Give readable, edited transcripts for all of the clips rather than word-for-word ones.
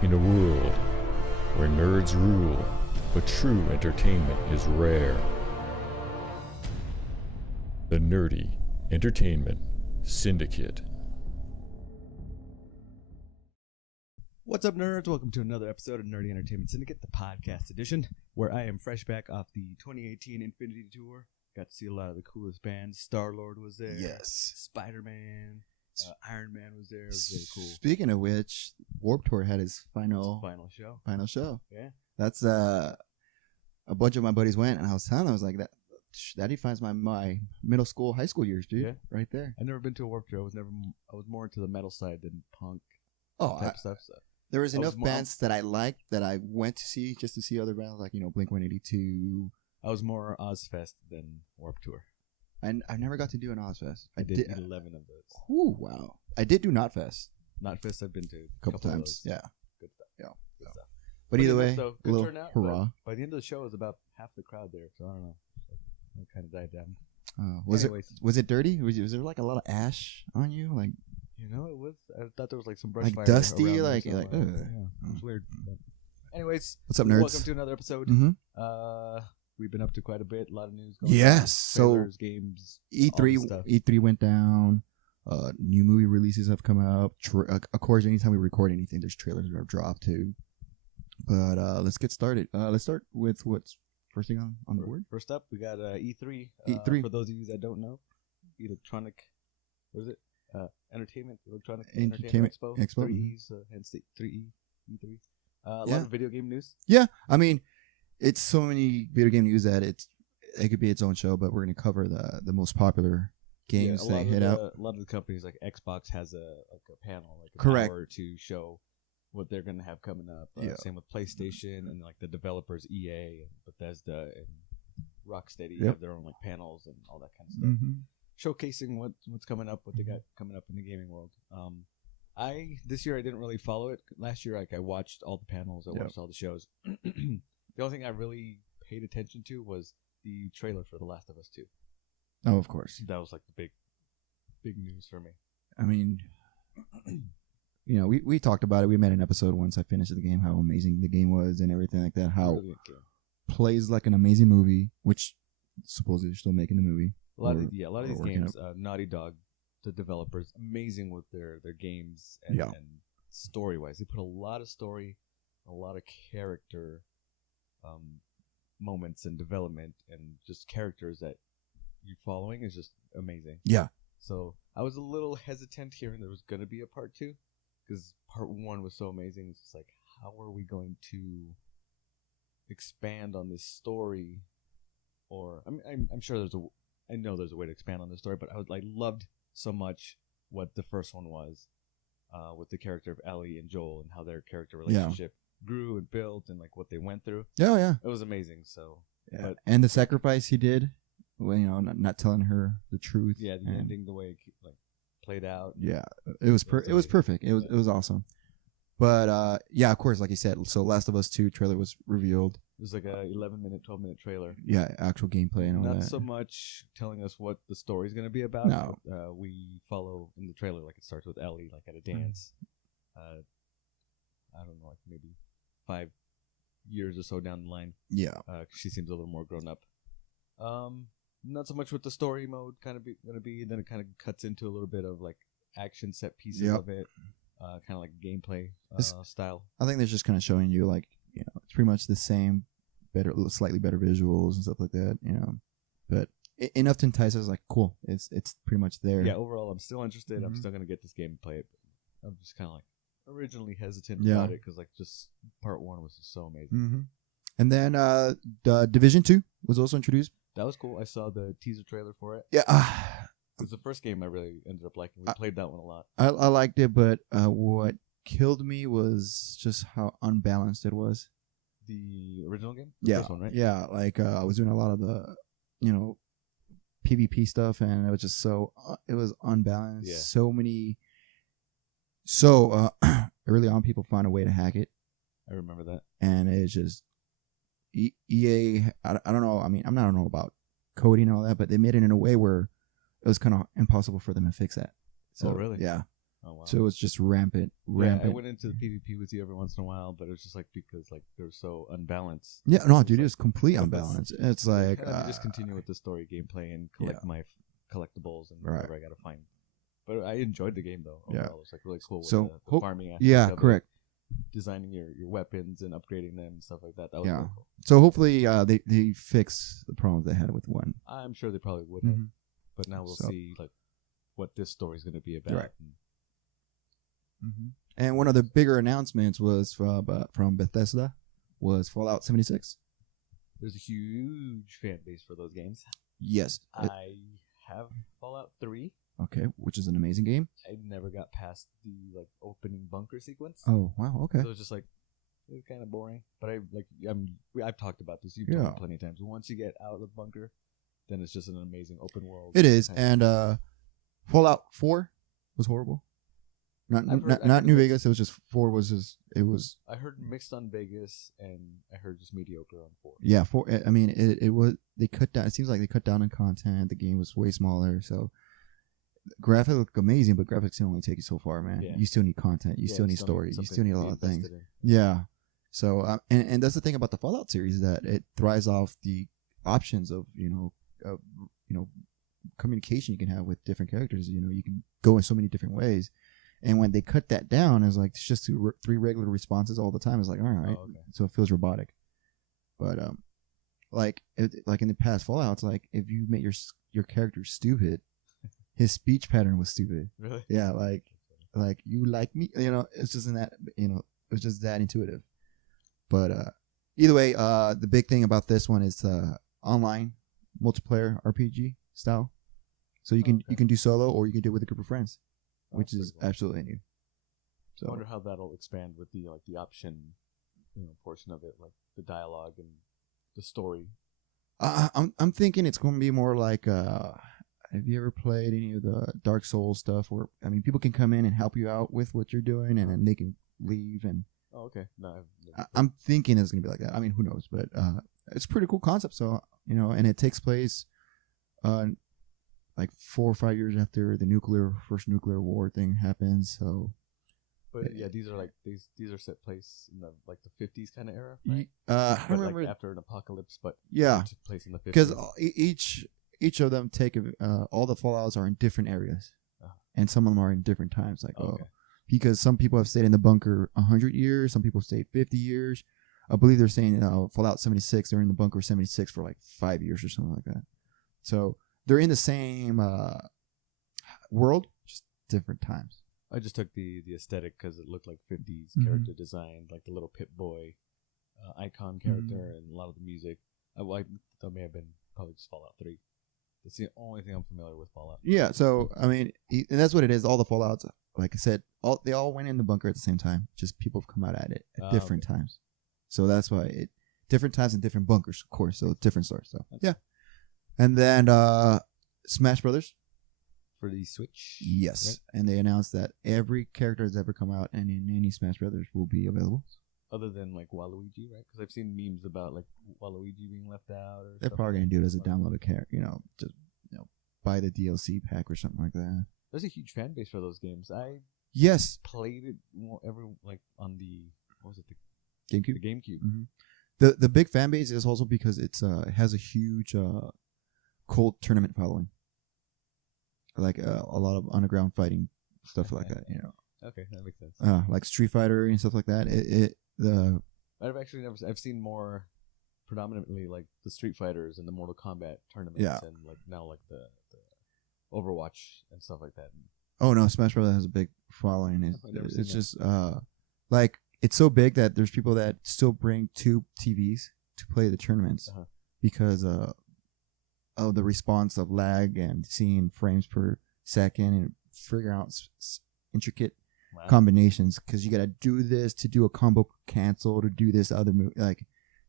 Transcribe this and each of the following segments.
In a world where nerds rule, but true entertainment is rare. The Nerdy Entertainment Syndicate. What's up, nerds? Welcome to another episode of Nerdy Entertainment Syndicate, the podcast edition, where I am fresh back off the 2018 Infinity Tour. Got to see a lot of the coolest bands. Star-Lord was there. Yes. Spider-Man. Iron Man was there. It was really cool. Speaking of which, Warped Tour had his final show. Yeah. That's a bunch of my buddies went, and I was telling them, I was like, that defines my middle school, high school years, dude. Yeah. Right there. I've never been to a Warped Tour. I was more into the metal side than punk type stuff. So. There was enough bands that I liked that I went to see just to see other bands, like, Blink-182. I was more Ozfest than Warped Tour. And I never got to do an Ozfest. I did 11 of those. Ooh, wow. I did do Knotfest. Knotfest I've been to a couple times. Yeah. Good stuff. Yeah. Good stuff. But either way, good a little turnout, hurrah. By the end of the show, it was about half the crowd there, so I don't know. It kind of died down. Was it dirty? Was there like a lot of ash on you? Like, it was. I thought there was like some brush like fire dusty, around like, there, like, yeah, it was weird. But anyways, what's up, nerds? Welcome to another episode. Mm-hmm. We've been up to quite a bit. A lot of news going yes. on. Trailers, games, E3 went down. New movie releases have come out. Of course, anytime we record anything, there's trailers that have dropped too. But let's get started. Let's start with what's first thing on the board. First up, we got E3. E3. For those of you that don't know, electronic. What is it? Electronic Entertainment Expo. Expo. 3E's, hence 3E, E3. A lot of video game news. Yeah, I mean, it's so many video game news that it could be its own show, but we're going to cover the most popular games that hit out. A lot of the companies, like Xbox, has a panel, like a correct, hour to show what they're going to have coming up. Same with PlayStation and like the developers, EA and Bethesda and Rocksteady have their own like panels and all that kind of stuff, showcasing what's coming up, what they got coming up in the gaming world. This year I didn't really follow it. Last year, I watched all the panels, I watched all the shows. The only thing I really paid attention to was the trailer for The Last of Us 2. Oh, of course. That was like the big news for me. I mean, we talked about it. We made an episode once I finished the game, how amazing the game was and everything like that. How plays like an amazing movie, which supposedly they're still making the movie. A lot of these games, Naughty Dog, the developers, amazing with their games and story-wise. They put a lot of story, a lot of character moments and development, and just characters that you're following is just amazing. Yeah. So I was a little hesitant hearing there was going to be a part 2, because part 1 was so amazing. It's just like, how are we going to expand on this story? Or I'm sure I know there's a way to expand on this story, but I loved so much what the first one was, with the character of Ellie and Joel and how their character relationship grew and built and like what they went through. Yeah. It was amazing. So and the sacrifice he did, not telling her the truth. Yeah, the ending, the way it played out. Yeah, it was perfect. It was awesome. But of course, like you said, so Last of Us 2 trailer was revealed. It was like a 11-minute, 12-minute trailer. Yeah, actual gameplay and all that. Not so much telling us what the story's going to be about. No. We follow in the trailer, like it starts with Ellie, like at a dance. I don't know, like maybe 5 years or so down the line. Yeah. She seems a little more grown up. Not so much with the story mode going to be. Then it kind of cuts into a little bit of like action set pieces of it. Kind of like gameplay style. I think they're just kind of showing you like, it's pretty much the same, slightly better visuals and stuff like that, But enough to entice us, like, cool. It's pretty much there. Yeah, overall, I'm still interested. I'm still going to get this game and play it. But I'm just kind of like originally hesitant about it because like just part 1 was just so amazing. And then the Division 2 was also introduced. That was cool. I saw the teaser trailer for it. Yeah. It was the first game I really ended up liking. We played that one a lot. I liked it, but what killed me was just how unbalanced it was. The original game? Yeah. First one, right? Yeah, like I was doing a lot of the, PvP stuff, and it was just it was unbalanced. Yeah. So early on, people found a way to hack it. I remember that. And it's just, EA, I don't know, I don't know about coding and all that, but they made it in a way where it was kind of impossible for them to fix that. So, oh, really? Yeah. Oh wow. So it's just rampant. Yeah, I went into the PvP with you every once in a while, but it was just like because like they're so unbalanced. Yeah, no, dude, like, it was complete unbalanced. It's like I just continue with the story gameplay and collect my collectibles and whatever I gotta find. But I enjoyed the game though. Overall. It was like really cool. With so the farming aspect. Yeah, of correct. Designing your weapons and upgrading them and stuff like that. That was really cool. So hopefully they fix the problems they had with 1. I'm sure they probably would have. But now we'll see like what this story is going to be about. Right. And one of the bigger announcements was from Bethesda was Fallout 76. There's a huge fan base for those games. Yes. I have Fallout 3. Okay, which is an amazing game. I never got past the like opening bunker sequence. Oh wow, okay. So it was just like it was kind of boring. But I've talked about this. You've told me plenty of times. Once you get out of the bunker, then it's just an amazing open world. It is, and Fallout 4 was horrible. Not New Vegas. It was just 4 was just it was. I heard mixed on Vegas, and I heard just mediocre on 4. Yeah, 4. I mean, it was they cut down. It seems like they cut down on content. The game was way smaller, so. Graphics look amazing, but graphics can only take you so far, man. Yeah. You still need content. You still need story. You still need a lot of things. Yeah. So, and that's the thing about the Fallout series, that it thrives off the options of communication you can have with different characters. You can go in so many different ways. And when they cut that down, it's like it's just 3 regular responses all the time. It's like, all right. Oh, okay. So it feels robotic. But like in the past Fallouts, like if you make your character stupid. His speech pattern was stupid. Really? Yeah, like you like me, it's just in that, it's just that intuitive. But either way, the big thing about this one is online multiplayer RPG style. So you can do solo or you can do it with a group of friends, which is cool. Absolutely new. So I wonder how that'll expand with the option, portion of it, like the dialogue and the story. I'm thinking it's going to be more like. Have you ever played any of the Dark Souls stuff where, people can come in and help you out with what you're doing and then they can leave and... Oh, okay. No, I'm thinking it's going to be like that. Who knows? But it's a pretty cool concept. So, and it takes place like 4 or 5 years after the first nuclear war thing happens. So... But yeah, these are set place in the 50s kind of era, right? I don't remember... after an apocalypse, but yeah, took place in the 50s. Because each of them all the Fallouts are in different areas, and some of them are in different times. Because some people have stayed in the bunker 100 years, some people stayed 50 years. I believe they're saying Fallout 76, they're in the bunker 76 for like 5 years or something like that. So they're in the same world, just different times. I just took the aesthetic because it looked like 50s character design, like the little Pip-Boy icon character and a lot of the music. That may have been probably just Fallout 3. That's the only thing I'm familiar with Fallout. Yeah, so, and that's what it is. All the Fallouts, like I said, they all went in the bunker at the same time. Just people have come out at it at different times. So that's why different times in different bunkers, of course. So different stories. So, yeah. And then Smash Brothers. For the Switch? Yes. Right? And they announced that every character that's ever come out and in any Smash Brothers will be available. Other than like Waluigi, right? Because I've seen memes about like Waluigi being left out. They're probably going to do it as a downloaded character, just buy the DLC pack or something like that. There's a huge fan base for those games. I played it on the, what was it? GameCube? The GameCube. Mm-hmm. The big fan base is also because it has a huge cult tournament following. Like a lot of underground fighting stuff like that, Okay, that makes sense. Like Street Fighter and stuff like that. I've seen more predominantly like the Street Fighters and the Mortal Kombat tournaments and like now like the Overwatch and stuff like that. Oh no, Smash Bros. Has a big following. It's just like it's so big that there's people that still bring 2 TVs to play the tournaments because of the response of lag and seeing frames per second and figuring out intricate combinations because you got to do this to do a combo cancel to do this other move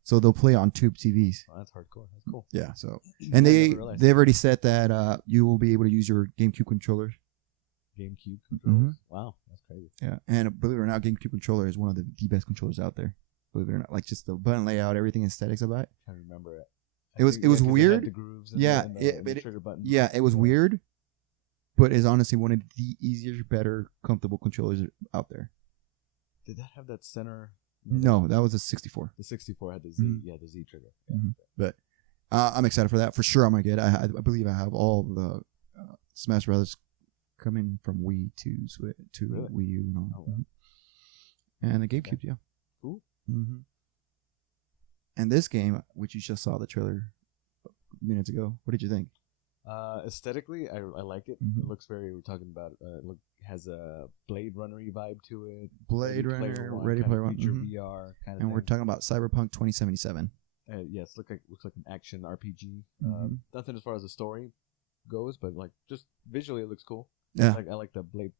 so they'll play on tube TVs. Oh, that's hardcore. That's cool. Yeah. So and they've already said that you will be able to use your GameCube controllers. GameCube controllers. Wow, that's crazy. Yeah, and believe it or not, GameCube controller is one of the best controllers out there. Believe it or not, like just the button layout, everything aesthetics about it. I remember it. It was weird. The grooves yeah, the trigger button. Yeah, it was weird. but is honestly one of the easier, better, comfortable controllers out there. Did that have that center? No, that was a 64. The 64 had the Z. Mhm. Yeah, the Z trigger. Yeah. Mm-hmm. But I'm excited for that. For sure, I'm gonna get it. I believe I have all the Smash Brothers coming from Wii to Really? Wii U and all. Oh, wow. And the GameCube, yeah. Cool. Mm-hmm. And this game, which you just saw the trailer minutes ago, what did you think? Aesthetically, I like it. Mhm. It looks very. We're talking about. Has a Blade Runner-y vibe to it. Blade Runner, Ready Player One, feature mhm. VR kind of. And we're talking about Cyberpunk 2077. Yes, looks like an action RPG. Mhm. Nothing as far as the story goes, but like just visually, it looks cool. Yeah, I like the Blade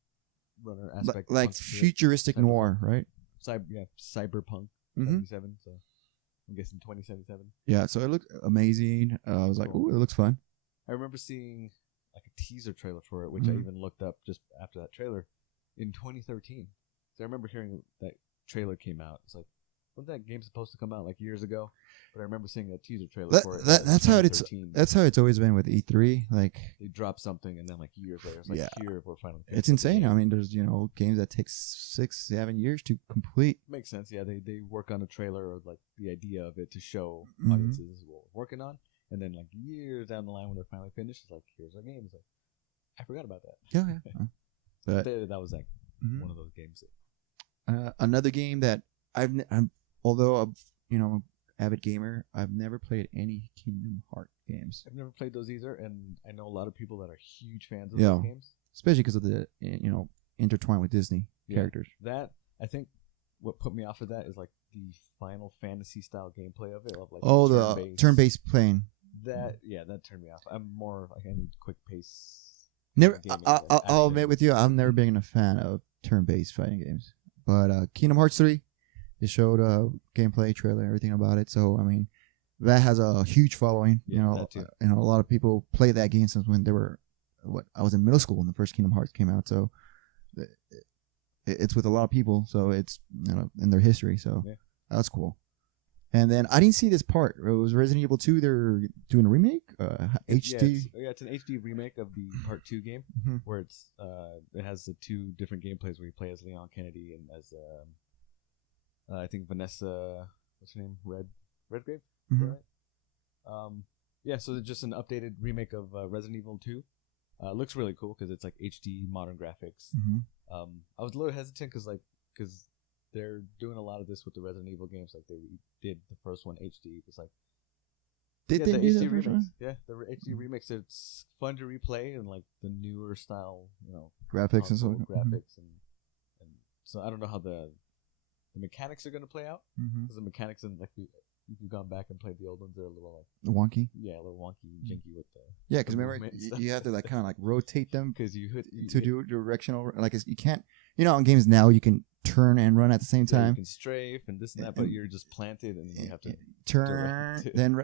Runner aspect. like futuristic noir, right? Cyberpunk Mm-hmm. 77. So I'm guessing 2077. Yeah, so it looked amazing. I was like, Cool. ooh, it looks fun. I remember seeing like a teaser trailer for it, which I Mhm. even looked up just after that trailer in 2013. So I remember hearing that trailer came out. It's like, wasn't that game supposed to come out like years ago? But I remember seeing a teaser trailer for it. That's how it's 2013. that's how it's always been with E3. Like, They dropped something, and then like years later, it's like, Yeah. here we're finally. it's insane. I mean, there's games that take 6-7 years to complete. Makes sense. Yeah, they work on a trailer or like the idea of it to show Mhm. audiences this is what we're working on, and then like years down the line when they're finally finished, it's like, here's our game. It's like, I forgot about that. Yeah. But That was like mhm. one of those games. Another game that although I'm an avid gamer, I've never played any Kingdom Hearts games, I've never played those either, and I know a lot of people that are huge fans of Yeah. those games. especially because of the intertwined with Disney Yeah. characters. That I think what put me off of that is like the Final Fantasy style gameplay of it. Of like Oh, the turn-based playing. That turned me off. I'm more like I need quick pace. Never. gaming I'll than action. admit with you, I've never been a fan of turn-based fighting games. But Kingdom Hearts 3, they showed a gameplay trailer, everything about it. So I mean, that has a huge following. Yeah, that too. A lot of people play that game since when they were. I was in middle school when the first Kingdom Hearts came out. So it's with a lot of people. So it's in their history. So Yeah. that's cool. And then I didn't see this part. It was Resident Evil 2. They're doing a remake, HD. It's an HD remake of the Part 2 game, Mhm. where it has the two different gameplays where you play as Leon Kennedy and as I think Vanessa, what's her name, Redgrave. Is that Mhm. right? So it's just an updated remake of Resident Evil 2. Looks really cool because it's like HD modern graphics. Mhm. I was a little hesitant because they're doing a lot of this with the Resident Evil games. Like they did the first one HD. It's like Did they the do HD that first remix. one? Yeah, the HD remix. It's fun to replay and like the newer style, Graphics and console stuff. graphics and so I don't know how the mechanics are going to play out Mhm. because the mechanics and like if you've gone back and played the old ones, they're a little like Wonky. a little wonky, janky with the Yeah, because the remember movement and stuff. you have to like kind of like rotate them because you hit to do directional. Like you can't. In games now you can turn and run at the same you time. can strafe and this and that, but you're just planted and then you have to Turn direct. then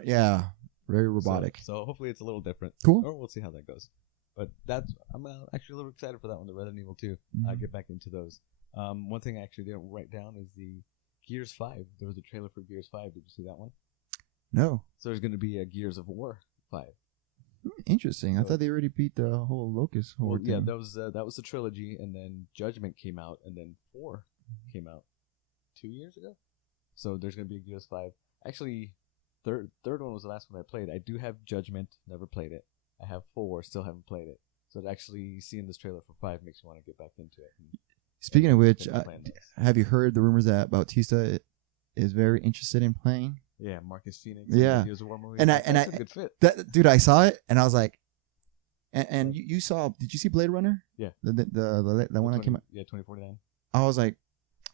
very robotic. So hopefully it's a little different. Cool. Or we'll see how that goes. But I'm actually a little excited for that one, the Resident Evil 2. Mhm. Get back into those. One thing I actually didn't write down is the Gears 5. There was a trailer for Gears 5. Did you see that one? No, So there's going to be a Gears of War 5. interesting. I So- thought they already beat the whole Locust. Well, yeah, thing. that was the trilogy, and then Judgment came out, and then 4 came out 2 years ago. So there's going to be a Gears 5. Actually, third one was the last one I played. I do have Judgment, never played it. I have 4, still haven't played it. So actually seeing this trailer for 5 makes me want to get back into it. Speaking of which, Gonna play it. have you heard the rumors that Bautista is very interested in playing? Yeah, Marcus Phoenix. Yeah. Gears of War movie. And That's I- a good fit. That dude, I saw it and I was like, and you saw? Did you see Blade Runner? Yeah. The one that came out. Yeah, 2049. I was like,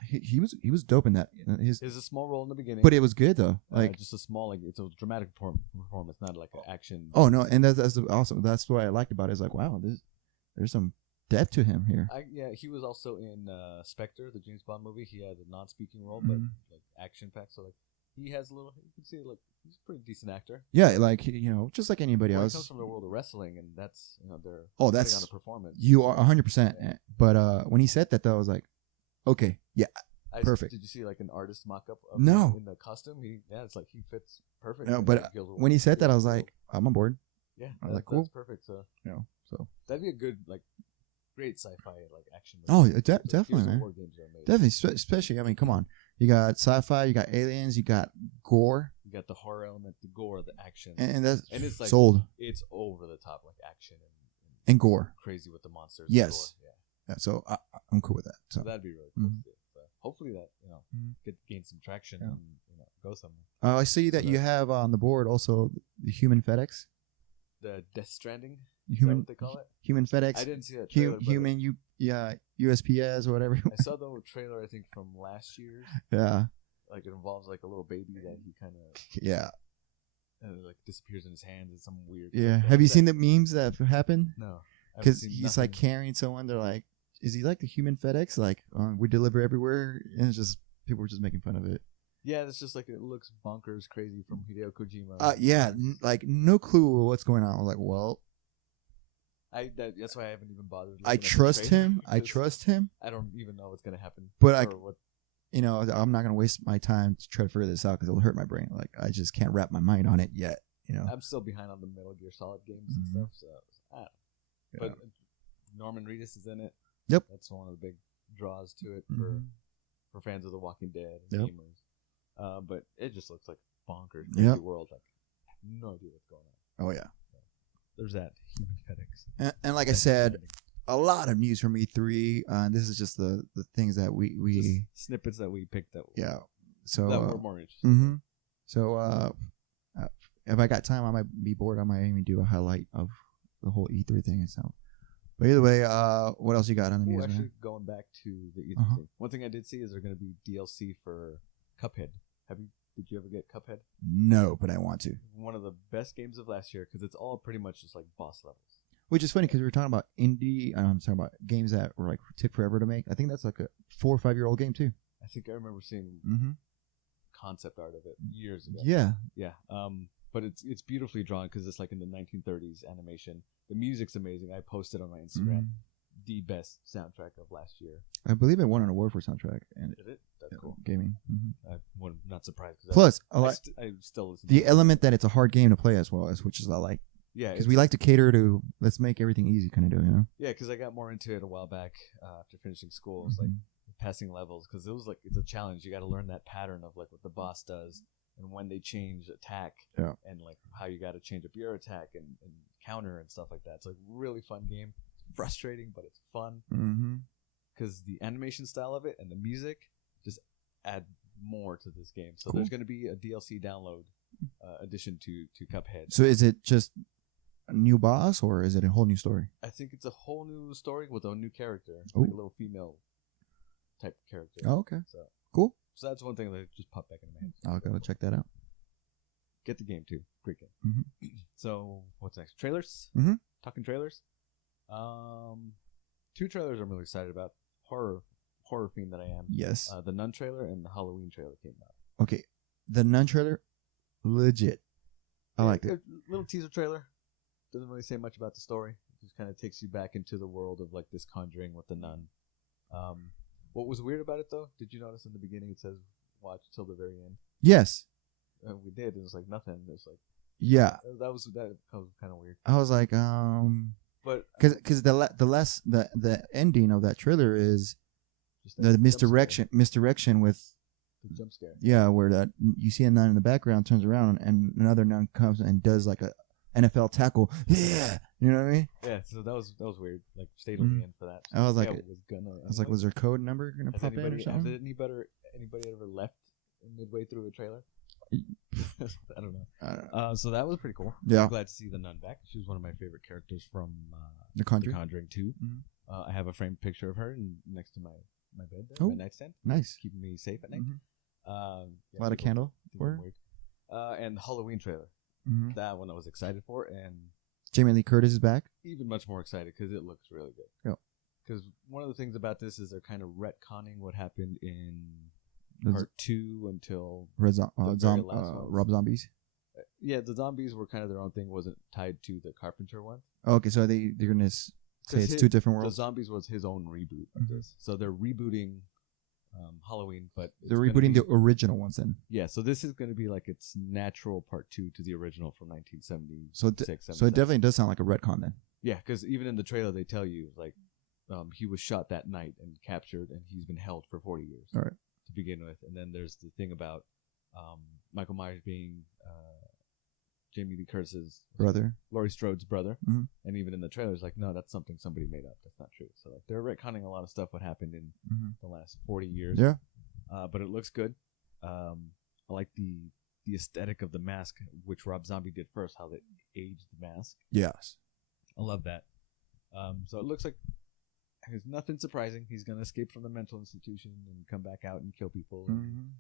he was dope in that. There's a small role in the beginning, But it was good though. Like, just a small, like it's a dramatic performance, not like an action. oh no, and that's awesome. That's what I liked about it. It's like, wow, there's some depth to him here. He was also in Spectre, the James Bond movie. He had a non-speaking role, but Mhm. like action packed. So like he has a little. You can see like he's a pretty decent actor. Yeah, like just like anybody Well, he else. comes from the world of wrestling, and that's they're that's- putting on a performance. You are 100%. But when he said that, though, I was like, okay, yeah, perfect. Did you see like an artist mock-up of No. him in the costume? It's like he fits perfect. No, in but Guild of when he said that, I was War. like, I'm on board. yeah, I was like, cool. That's perfect. So So So that'd be a good great sci-fi action movie. oh, Like, definitely, Gears of man. War games are amazing. Definitely, especially. I mean, come on. You got sci-fi, you got aliens, you got gore, You got the horror element, the gore, the action, and that's it's like sold it's over the top action and gore. crazy with the monsters. Yes. And gore. Yeah, so I'm cool with that. So So that'd be really cool. Mhm. To do. So hopefully that gain some traction Yeah. and go somewhere. I see that you have on the board also the human FedEx. The Death Stranding. Is that Human what they call it? human FedEx. I didn't see that trailer. but Human USPS or whatever. I saw the trailer. I think from last year's. Yeah, Like it involves a little baby that he kind of yeah, disappears in his hands and some weird. yeah. Have you seen the memes that have happened? No. I haven't Because seen he's nothing. like carrying someone. They're like, is he like the human FedEx? Like we deliver everywhere, and it's just people were just making fun of it. Yeah, it's just it looks bonkers crazy from Hideo Kojima. Yeah, like no clue what's going on. I was like, well, That's why I haven't even bothered. I looking at the trust trailer, him. I because trust him. I don't even know what's gonna happen. But or I'm not gonna waste my time to try to figure this out because it'll hurt my brain. Like I just can't wrap my mind on it yet. I'm still behind on the Metal Gear Solid games and stuff. So, I don't know. But Norman Reedus is in it. Yep. That's one of the big draws to it Mhm. for fans of The Walking Dead and Yep. gamers. But it just looks like bonkers, Yep. crazy world. I have no idea what's going on. Oh yeah. There's that human FedEx. And like I said, a lot of news from E3. This is just the things that we just snippets that we picked that yeah. So that we're more interested. mm-hmm. So if I got time, I might be bored. I might even do a highlight of the whole E3 thing itself. But either way, what else you got on the news, Actually, man? going back to the E3 Uh-huh. thing, one thing I did see is there's going to be DLC for Cuphead. Did you ever get Cuphead? No, but I want to. One of the best games of last year because it's all pretty much just like boss levels. Which is funny because we were talking about indie. I'm talking about games that were like took forever to make. I think that's like a 4 or 5 year old game too. I think I remember seeing Mm-hmm. concept art of it years ago. Yeah. Yeah. But it's beautifully drawn because it's like in the 1930s animation. The music's amazing. I posted on my Instagram Mhm. the best soundtrack of last year. I believe it won an award for soundtrack and Did it? That's cool. gaming. Mm-hmm. I'm not surprised. Plus, I still listen the to it. element that it's a hard game to play as well, which is I like. Yeah, Because we like to cater to let's make everything easy kind of deal, you know? Yeah, because I got more into it a while back after finishing school. It's like Mhm. passing levels because it was like it's a challenge. You got to learn that pattern of like what the boss does and when they change attack, Yeah. and like how you got to change up your attack and counter and stuff like that. It's like a really fun game. It's frustrating, but it's fun Mm-hmm. because the animation style of it and the music just add more to this game. So Cool. there's going to be a DLC download addition to Cuphead. So is it just a new boss or is it a whole new story? I think it's a whole new story with a new character, Ooh. like a little female type character. Oh, okay. So Cool. So that's one thing that just popped back into my head. I'll go check that out. Get the game too. Great game. Mhm. So what's next? Trailers? Mhm. Talking trailers? 2 trailers I'm really excited about. Horror fiend that I am. Yes. The Nun trailer and the Halloween trailer came out. Okay. The Nun trailer, legit. I liked it. A little teaser trailer. Doesn't really say much about the story. It just kind of takes you back into the world of like this conjuring with the nun. What was weird about it though? Did you notice in the beginning it says watch till the very end? Yes. We did. It was like nothing. It was like Yeah. that was kind of weird. I was like, But because the ending of that trailer is just that the jump misdirection with scare, the jump scare. yeah, where that you see a nun in the background turns around and another nun comes and does like a NFL tackle. Yeah, you know what I mean? Yeah, so that was weird. Like stayed on the end for that. I was like, was there a code number gonna has pop in or anybody something? anybody ever left midway through a trailer? I don't know. I don't know. So that was pretty cool. Yeah. I'm glad to see the nun back. She was one of my favorite characters from The Conjuring? The Conjuring 2. Mhm. I have a framed picture of her next to my bed, there, Oh. my nightstand, Nice. keeping me safe at night. Mhm. Yeah, A lot of people candle think for I'm her? weird. And the Halloween trailer. Mhm. That one I was excited for, and Jamie Lee Curtis is back. even much more excited because it looks really good. Yep. Because one of the things about this is they're kind of retconning what happened in The part 2 until Red the very last one. Rob Zombies. yeah, the zombies were kind of their own thing. Wasn't tied to the Carpenter one. Oh, okay, so they're gonna say it's his- 2 different The worlds. zombies was his own reboot of Mhm. this, so they're rebooting Halloween, but it's They're gonna rebooting be- the original ones then. Yeah, so this is going to be like its natural part 2 to the original from 1976. So it definitely does sound like a retcon then. Yeah, because even in the trailer they tell you like he was shot that night and captured, and he's been held for 40 years. All right. To begin with, and then there's the thing about Michael Myers being Jamie Lee Curtis's brother, Laurie Strode's brother, Mhm. and even in the trailer, it's like, no, that's something somebody made up. That's not true. So like they're retconning a lot of stuff what happened in the last 40 years. Yeah. But it looks good. I like the aesthetic of the mask, which Rob Zombie did first. How they aged the mask. Yes. I love that. So it looks like there's nothing surprising. He's gonna escape from the mental institution and come back out and kill people. And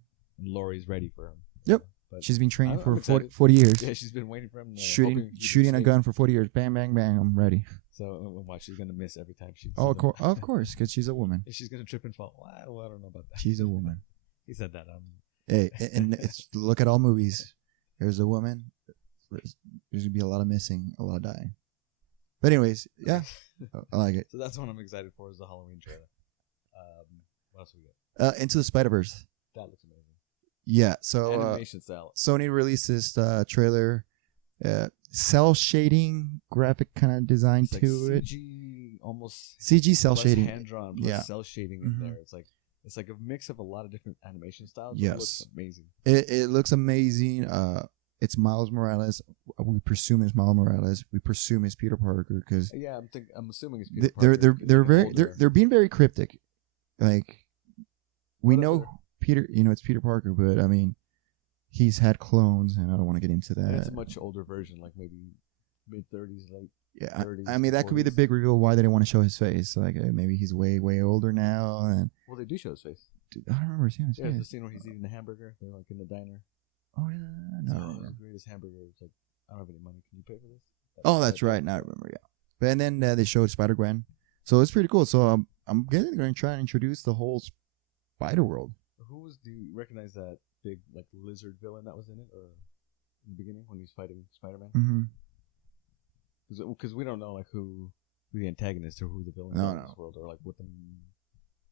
Laurie's ready for him. Yep. But She's been training I'm for excited. 40 years. Yeah, she's been waiting for him. Shooting a gun for 40 years. Bang, bang, bang. I'm ready. So watch, she's gonna miss every time she. Oh, of course, because she's a woman. She's gonna trip and fall. Well, I don't know about that. She's a woman. He said that. Hey, and look at all movies. There's a woman. There's gonna be a lot of missing, a lot of dying. But anyways, yeah, I like it. So that's what I'm excited for is the Halloween trailer. What else we got? Into the Spider-Verse. That looks amazing. Yeah, so Animation style. Sony released this trailer, cell shading graphic kind of design It's like to it. CG, almost CG cell plus shading. hand drawn, plus Yeah. cell shading in there. It's like a mix of a lot of different animation styles. Yes. It looks amazing. It looks amazing. It's Miles Morales. We presume it's Miles Morales. We presume it's Peter Parker because Yeah, I'm assuming it's Peter Parker. they're being very cryptic. Like we Whatever. know Peter, it's Peter Parker, but I mean, he's had clones, and I don't want to get into that. And it's a much older version, like maybe mid-30s, late Yeah, 30s, I mean that could be the 40s. big reveal why they didn't want to show his face. Like maybe he's way older now, and Well, they do show his face. dude, I don't remember seeing his There's the face. scene where he's eating the hamburger. They're like in the diner. Oh yeah, no. It's the greatest hamburger. It's like, I don't have any money. Can you pay for this? Oh, that's right. Now I remember. Yeah, but and then they showed Spider-Gwen, so it's pretty cool. So I'm going to try and introduce the whole Spider World. Do you recognize that big like lizard villain that was in it, or in the beginning when he's fighting Spider-Man? Mm-hmm. Because we don't know like who the antagonist or who the villain is in this world, or like what the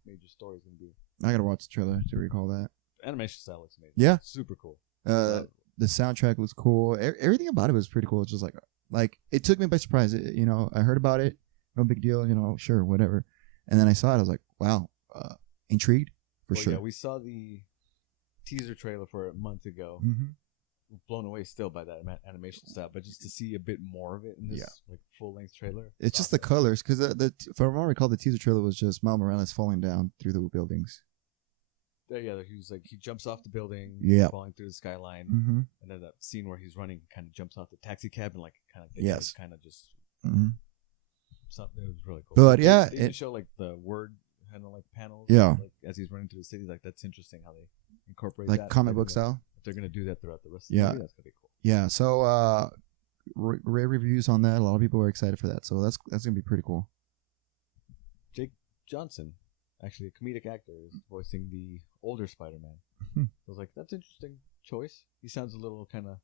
major story is going to be. I gotta watch the trailer to recall that. Animation style looks amazing. Yeah, super cool. the soundtrack was cool. Everything about it was pretty cool. It's just like it took me by surprise. I heard about it, no big deal. Sure, whatever. And then I saw it. I was like, wow, intrigued for sure. Yeah, we saw the teaser trailer for it a month ago. Mm-hmm. Blown away still by that animation style, but just to see a bit more of it in this like full length trailer. It's just the colors, because from what I recall, the teaser trailer was just Miles Morales falling down through the buildings. Yeah, he jumps off the building, falling through the skyline, Mm-hmm. and then that scene where he's running, kind of jumps off the taxi cab and kind of just Mm-hmm. something. It was really cool. But yeah, they did show like the word kind of like panels. Yeah. like, as he's running through the city, like that's interesting how they incorporate like that. comic book style. If they're gonna do that throughout the rest of the movie, that's gonna be cool. Yeah. So great reviews on that. A lot of people are excited for that. So that's gonna be pretty cool. Jake Johnson, actually a comedic actor, is voicing the older Spider-Man. Hmm. I was like, that's an interesting choice. He sounds a little kind of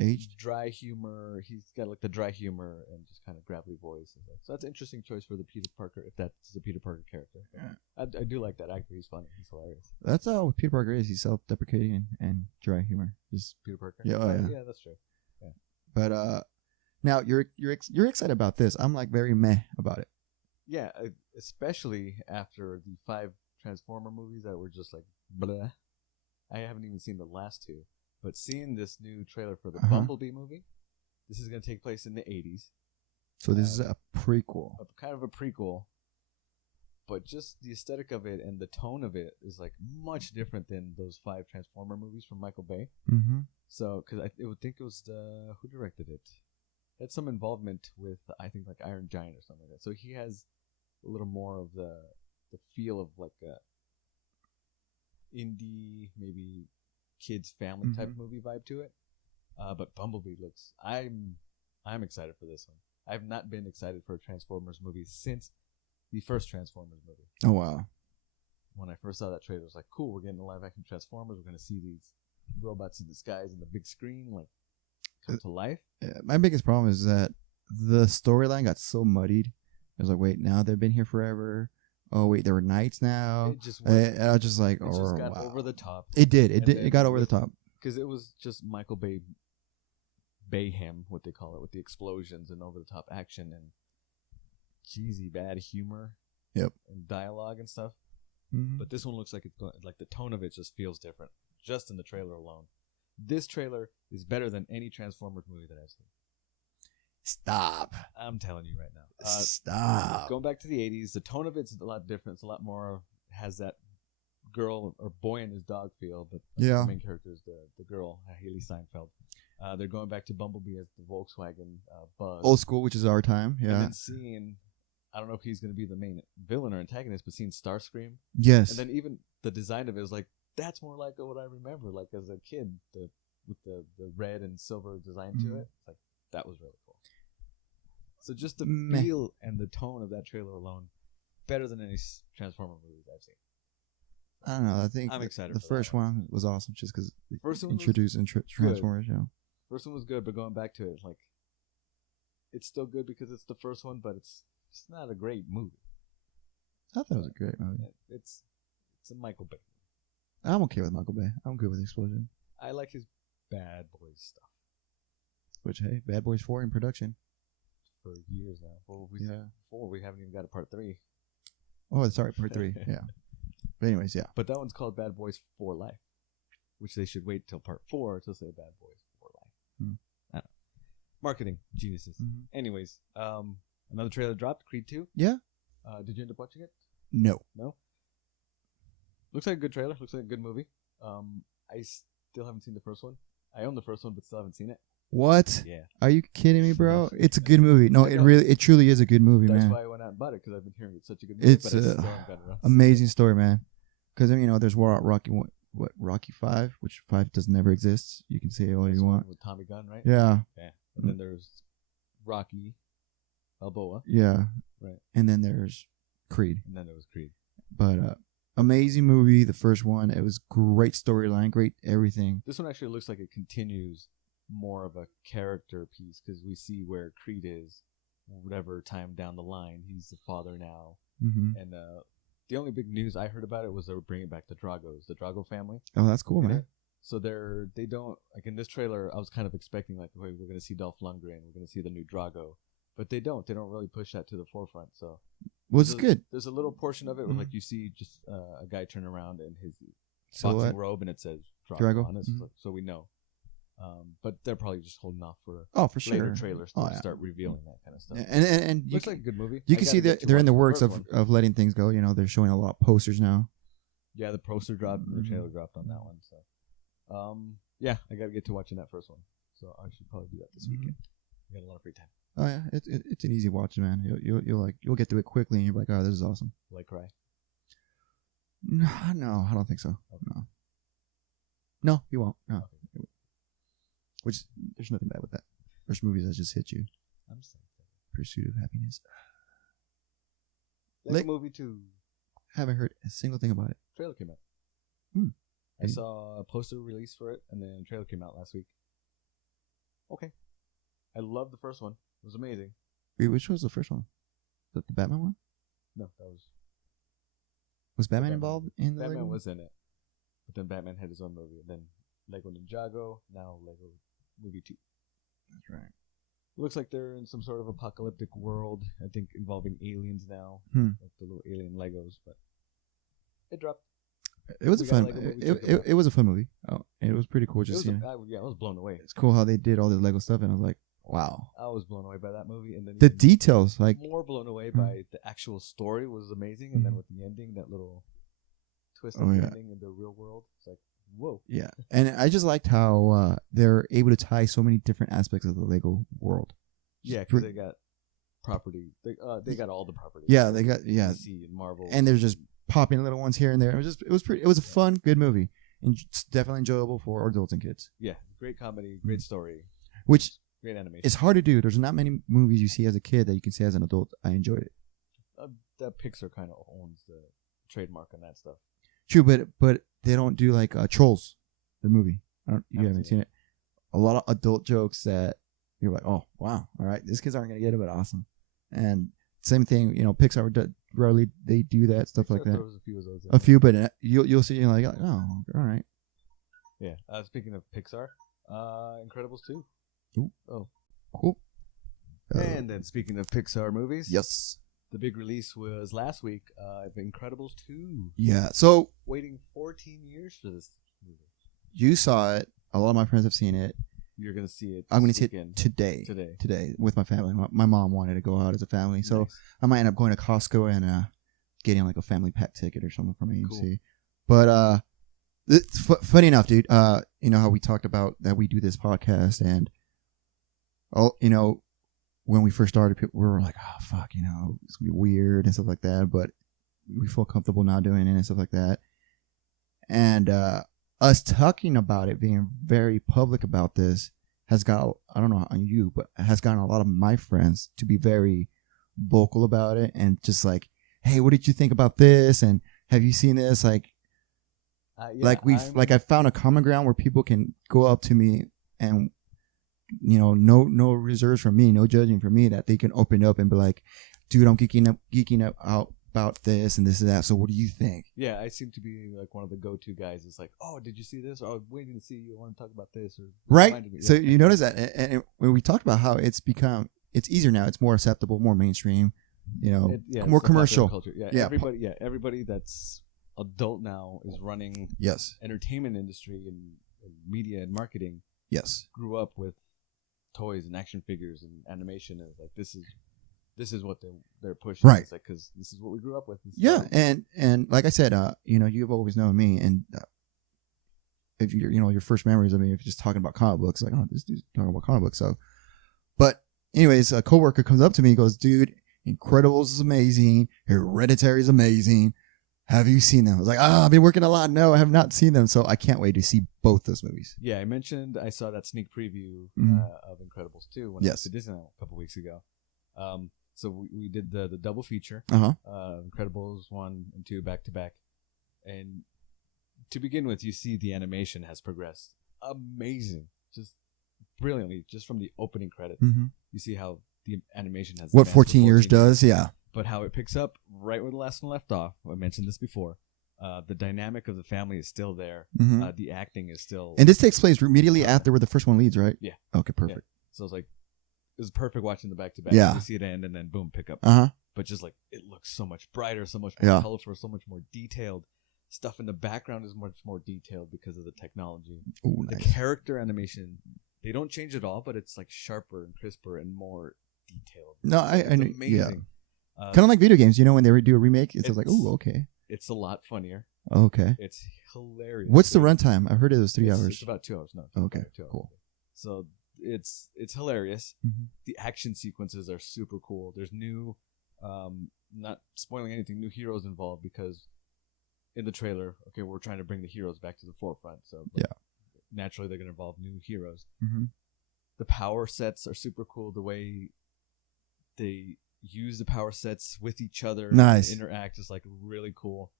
aged, dry humor. He's got like the dry humor and just kind of gravelly voice. So that's an interesting choice for the Peter Parker, if that's the Peter Parker character. Yeah. I do like that actor. He's funny. He's hilarious. That's how Peter Parker is. He's self-deprecating and dry humor. Just Peter Parker. Yeah, yeah, that's true. Yeah. But now you're excited about this. I'm like very meh about it. Yeah, especially after the 5 Transformer movies that were just like blah. I haven't even seen the last 2, but seeing this new trailer for the Bumblebee movie, this is going to take place in the 80s. So this is a prequel. Kind of a prequel, but just the aesthetic of it and the tone of it is like much different than those 5 Transformer movies from Michael Bay. Mm-hmm. So, because I would think it was who directed it. Had some involvement with, I think, like Iron Giant or something like that. So he has a little more of the feel of like a indie, maybe kids family type movie vibe to it. But Bumblebee looks. I'm excited for this one. I've not been excited for a Transformers movie since the first Transformers movie. Oh wow! When I first saw that trailer, I was like, "Cool, we're getting a live action Transformers. We're going to see these robots in disguise in the big screen, like come to life." My biggest problem is that the storyline got so muddied. I was like, "Wait, now they've been here forever." Oh wait, there were knights now. It just I was just like, it just got over the top. It did. It got over the top because it was just Michael Bay bayhem, what they call it, with the explosions and over the top action and cheesy bad humor. Yep. And dialogue and stuff. Mm-hmm. But this one looks like it's going, like the tone of it just feels different, just in the trailer alone. This trailer is better than any Transformers movie that I've seen. Stop. I'm telling you right now. Stop. Going back to the 80s, the tone of it's a lot different. It's a lot more, has that girl or boy and his dog feel, but the main character is the girl, Haley Steinfeld. They're going back to Bumblebee as the Volkswagen Buzz. Old school, which is our time, yeah. And then seeing, I don't know if he's going to be the main villain or antagonist, but seeing Starscream. Yes. And then even the design of it is like, that's more like what I remember, like as a kid, with the red and silver design to it. Like, that was really cool. So just the feel and the tone of that trailer alone, better than any Transformer movies I've seen. I don't know. I think I'm excited. The first one was awesome, just because it introduced Transformers. Yeah. First one was good, but going back to it, like, it's still good because it's the first one, but it's not a great movie. I thought it was a great movie. It's a Michael Bay. I'm okay with Michael Bay. I'm good with Explosion. I like his Bad Boys stuff. Which, hey, Bad Boys 4 in production. For years now. Well, we haven't even got a part 3. Oh, sorry, part 3. Yeah. But anyways, yeah. But that one's called Bad Boys for Life, which they should wait till part 4 to say Bad Boys for Life. I don't know. Marketing geniuses. Mm-hmm. Anyways, another trailer dropped, Creed 2. Yeah. Did you end up watching it? No. Looks like a good trailer. Looks like a good movie. I still haven't seen the first one. I own the first one, but still haven't seen it. What? Yeah. Are you kidding me, bro? It's a good movie. No, it truly is a good movie, man. That's why I went out and bought it, because I've been hearing it's such a good movie. It's an amazing story, man. Because, there's Rocky 5, which 5 does never exist. You can say all you want. With Tommy Gunn, right? Yeah. And then there's Rocky Balboa. Yeah. Right. And then there's Creed. And then there was Creed. But amazing movie, the first one. It was great storyline, great everything. This one actually looks like it continues more of a character piece, because we see where Creed is whatever time down the line. He's the father now. Mm-hmm. And the only big news I heard about it was they were bringing back the Drago family. Oh, that's cool, man. So they don't, like in this trailer, I was kind of expecting like, wait, we're going to see Dolph Lundgren, we're going to see the new Drago. But they don't really push that to the forefront. So it's good. There's a little portion of it where like you see just a guy turn around in his boxing robe and it says Drago on it. Mm-hmm. So we know. But they're probably just holding off for later trailers to start revealing that kind of stuff. And looks like a good movie. You can see that they're in the works of letting things go. They're showing a lot of posters now. Yeah, the poster dropped and the trailer dropped on that one. So, yeah, I got to get to watching that first one. So I should probably do that this weekend. I got a lot of free time. Oh yeah, it's an easy watch, man. You'll get through it quickly, and you're like, oh, this is awesome. Like cry? No, I don't think so. Okay. No, you won't. No. Okay. Which there's nothing bad with that. There's movies that just hit you. I'm saying Pursuit of Happiness. Lego Movie 2. Haven't heard a single thing about it. Trailer came out. I saw a poster release for it, and then a trailer came out last week. Okay. I love the first one. It was amazing. Wait, which was the first one? The Batman one? No, that was... Was Batman involved in the Batman Lego? was in it. But then Batman had his own movie. And then Lego Ninjago, now Lego Movie 2. That's right. Looks like they're in some sort of apocalyptic world. I think involving aliens now. Like the little alien Legos. But it dropped. It was a fun. It was a fun movie. Oh, it was pretty cool. Just I was blown away. It's cool how they did all the Lego stuff, and I was like, wow. I was blown away by that movie, and then the details, like more blown away by the actual story was amazing, and then with the ending, that little twist of the ending in the real world, it's like whoa. Yeah, and I just liked how they're able to tie so many different aspects of the Lego world. Yeah, because they got property. They got all the property. Yeah, they got DC and Marvel, and there's just popping little ones here and there. It was a fun, good movie, and it's definitely enjoyable for adults and kids. Yeah, great comedy, great story, which great animation. It's hard to do. There's not many movies you see as a kid that you can say as an adult, I enjoyed it. That Pixar kind of owns the trademark on that stuff. True, but they don't do like Trolls, the movie. You haven't seen it. A lot of adult jokes that you're like, oh wow, all right, these kids aren't gonna get it, but awesome. And same thing, Pixar rarely they do that stuff like that. There was a few, but you'll see, you're like, oh, all right. Yeah. Speaking of Pixar, Incredibles 2. Ooh. Oh, cool. And then speaking of Pixar movies, Yes. the big release was last week. Incredibles 2. Yeah. So Waiting 14 years for this movie. you saw it. A lot of my friends have seen it. You're gonna see it. I'm going this to see weekend. it today with my family. My mom wanted to go out as a family, so Nice. I might end up going to Costco and getting like a family pack ticket or something from AMC. Cool. But it's funny enough, dude. You know how we talked about that we do this podcast, and when we first started, we were like, oh fuck, it's gonna be weird and stuff like that. But we feel comfortable now doing it and stuff like that. And us talking about it, being very public about this, has got, I don't know on you, but has gotten a lot of my friends to be very vocal about it and just like, hey, what did you think about this? And have you seen this? Like, I found a common ground where people can go up to me and, no reserves from me, no judging from me, that they can open up and be like, dude, I'm geeking out about this and this and that. So what do you think? Yeah, I seem to be like one of the go-to guys. It's like, oh, did you see this? Or I was waiting to see you. I want to talk about this. Or right. Yeah. So you notice that, and when we talked about how it's easier now. It's more acceptable, more mainstream. More commercial. Culture. Yeah, yeah. Everybody that's adult now is running. Yes. Entertainment industry and media and marketing. Yes. Grew up with toys and action figures and animation, and like this is what they're pushing. Right. It's like, because this is what we grew up with. Yeah, and like I said, you've always known me, and if your first memories of me, if you're just talking about comic books, like, oh, this dude's talking about comic books. So, but anyways, a coworker comes up to me and goes, dude, Incredibles is amazing. Hereditary is amazing. Have you seen them? I was like, I've been working a lot. No, I have not seen them. So I can't wait to see both those movies. Yeah, I saw that sneak preview of Incredibles 2 when I went to Disneyland a couple weeks ago. So we did the double feature, Incredibles 1 and 2 back to back, and to begin with, you see the animation has progressed amazing, just brilliantly, just from the opening credit. Mm-hmm. You see how the animation has what 14 years does, yeah. But how it picks up right where the last one left off. I mentioned this before. The dynamic of the family is still there. Mm-hmm. The acting is still. And this takes place immediately after where the first one leads, right? Yeah. Okay, perfect. Yeah. So it's like, it was perfect watching the back to back. Yeah. You see it end and then boom, pick up. But just like, it looks so much brighter, so much more colorful, so much more detailed. Stuff in the background is much more detailed because of the technology. Ooh, the nice. character animation, they don't change at all, but it's like sharper and crisper and more detailed. No, it's amazing. Yeah. Kind of like video games, when they do a remake, it's like, oh, okay. It's a lot funnier. Okay. It's hilarious. What's the runtime? I heard it was 3 hours. It's about 2 hours. No. Okay. 2 hours. Cool. So it's hilarious. Mm-hmm. The action sequences are super cool. There's new, not spoiling anything, new heroes involved because in the trailer, okay, we're trying to bring the heroes back to the forefront. So naturally they're going to involve new heroes. Mm-hmm. The power sets are super cool. The way they use the power sets with each other, nice, and interact is like really cool.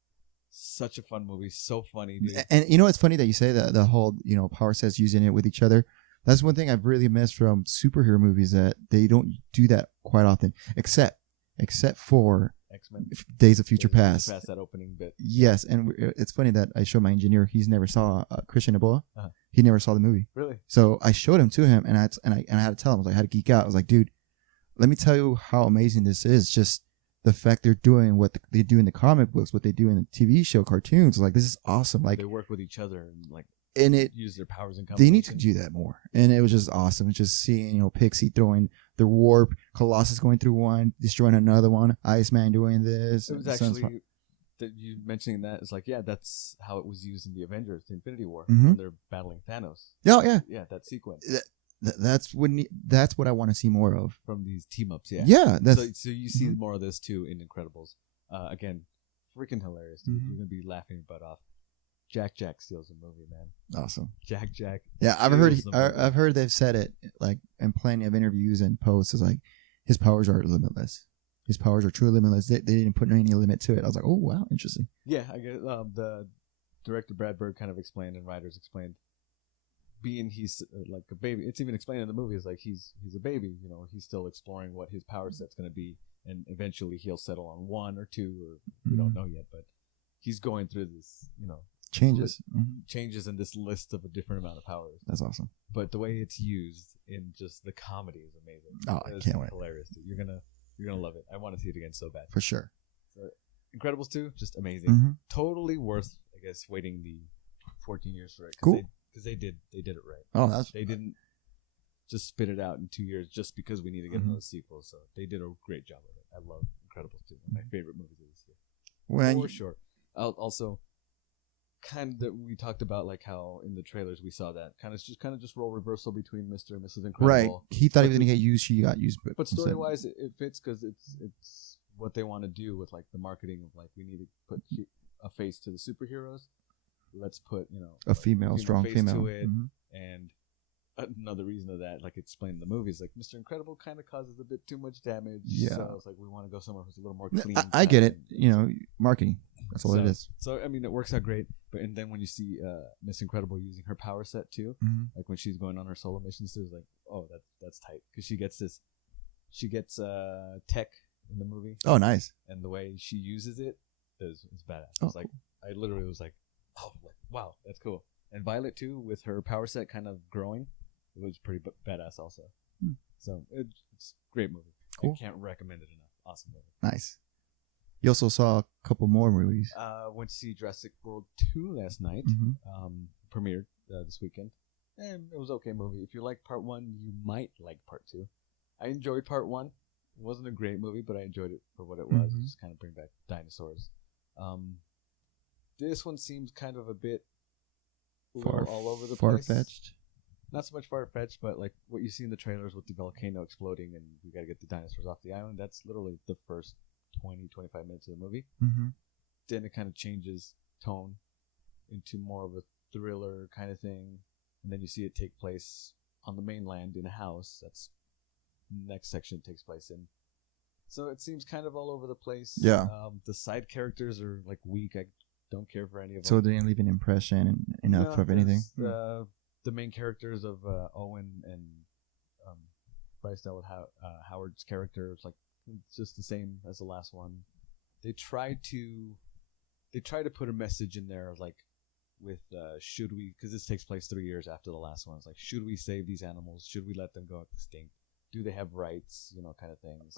Such a fun movie, so funny, dude. And it's funny that you say that the whole power sets using it with each other. That's one thing I've really missed from superhero movies, that they don't do that quite often, except for X-Men, Days of Future Past. That opening bit. Yes, and it's funny that I showed my engineer. He's never saw Christian Ebola. He never saw the movie. Really? So I showed him to him, and I had to tell him. I was like, I had to geek out. I was like, dude, let me tell you how amazing this is. Just the fact they're doing what they do in the comic books, what they do in the TV show, cartoons. Like, this is awesome. Like, they work with each other and like. And it use their powers in combination. They need to do that more, and it was just awesome. Just seeing Pixie throwing the warp, Colossus going through one, destroying another one, Iceman doing this. It was actually that you mentioning that is like, yeah, that's how it was used in the Avengers, the Infinity War, when they're battling Thanos. Oh yeah, yeah, that sequence. That's what I want to see more of from these team ups. Yeah, yeah. So you see more of this too in Incredibles. Again, freaking hilarious. Dude. You're gonna be laughing your butt off. Jack steals the movie, man. Awesome. Jack. Yeah, I've heard they've said it like in plenty of interviews and posts. Is like his powers are limitless. His powers are truly limitless. They didn't put any limit to it. I was like, oh wow, interesting. Yeah, I guess the director Brad Bird kind of explained and writers explained. Being he's like a baby, it's even explained in the movie. Is like he's a baby. He's still exploring what his power set's going to be, and eventually he'll settle on 1 or 2, or we don't know yet. But he's going through this, changes. changes in this list of a different amount of powers. That's awesome. But the way it's used in just the comedy is amazing. Oh, I can't wait. Hilarious, dude. You're gonna love it. I want to see it again so bad. For sure. So, Incredibles 2, just amazing. Totally worth, I guess, waiting the 14 years for it. Cool. Because they did it right. Oh, they didn't just spit it out in 2 years just because we need to get another sequel. So they did a great job of it. I love Incredibles 2. One of my favorite movies of this year. For sure. Also, kind of we talked about like how in the trailers we saw that kind of just role reversal between Mr. and Mrs. Incredible. Right. He thought he was gonna get used. She got used, but story wise, it fits because it's what they want to do with like the marketing of like we need to put a face to the superheroes. Let's put a female, strong face female to it, and another reason of that, like explained in the movies, like Mr. Incredible kind of causes a bit too much damage. Yeah. So it's like we want to go somewhere who's a little more clean. I get it. Marketing. That's all it is. So I mean, it works out great. But and then when you see Miss Incredible using her power set too, like when she's going on her solo missions, there's like, oh, that's tight because she gets tech in the movie. Oh, nice. And the way she uses it is badass. Oh, it's like I literally was like, oh, like, wow, that's cool. And Violet too, with her power set kind of growing, it was pretty badass also. So it's a great movie. Cool. I can't recommend it enough. Awesome movie. Nice. You also saw a couple more movies. Went to see Jurassic World 2 last night. Premiered this weekend. And it was an okay movie. If you like part 1, you might like part 2. I enjoyed part 1. It wasn't a great movie, but I enjoyed it for what it was. It just kind of bring back dinosaurs. This one seems kind of a bit all over the place. Far-fetched? Not so much far-fetched, but like what you see in the trailers with the volcano exploding and we got to get the dinosaurs off the island. That's literally the first 20-25 minutes of the movie. Then it kind of changes tone into more of a thriller kind of thing, and then you see it take place on the mainland in a house. That's the next section takes place in. So it seems kind of all over the place. Yeah. The side characters are like weak. I don't care for any of them. So they didn't leave an impression enough of anything. The main characters of Owen and Bryce Dallas Howard's character, it's just the same as the last one. They try to put a message in there like with should we, because this takes place 3 years after the last one. It's like, should we save these animals? Should we let them go extinct? Do they have rights? Kind of things.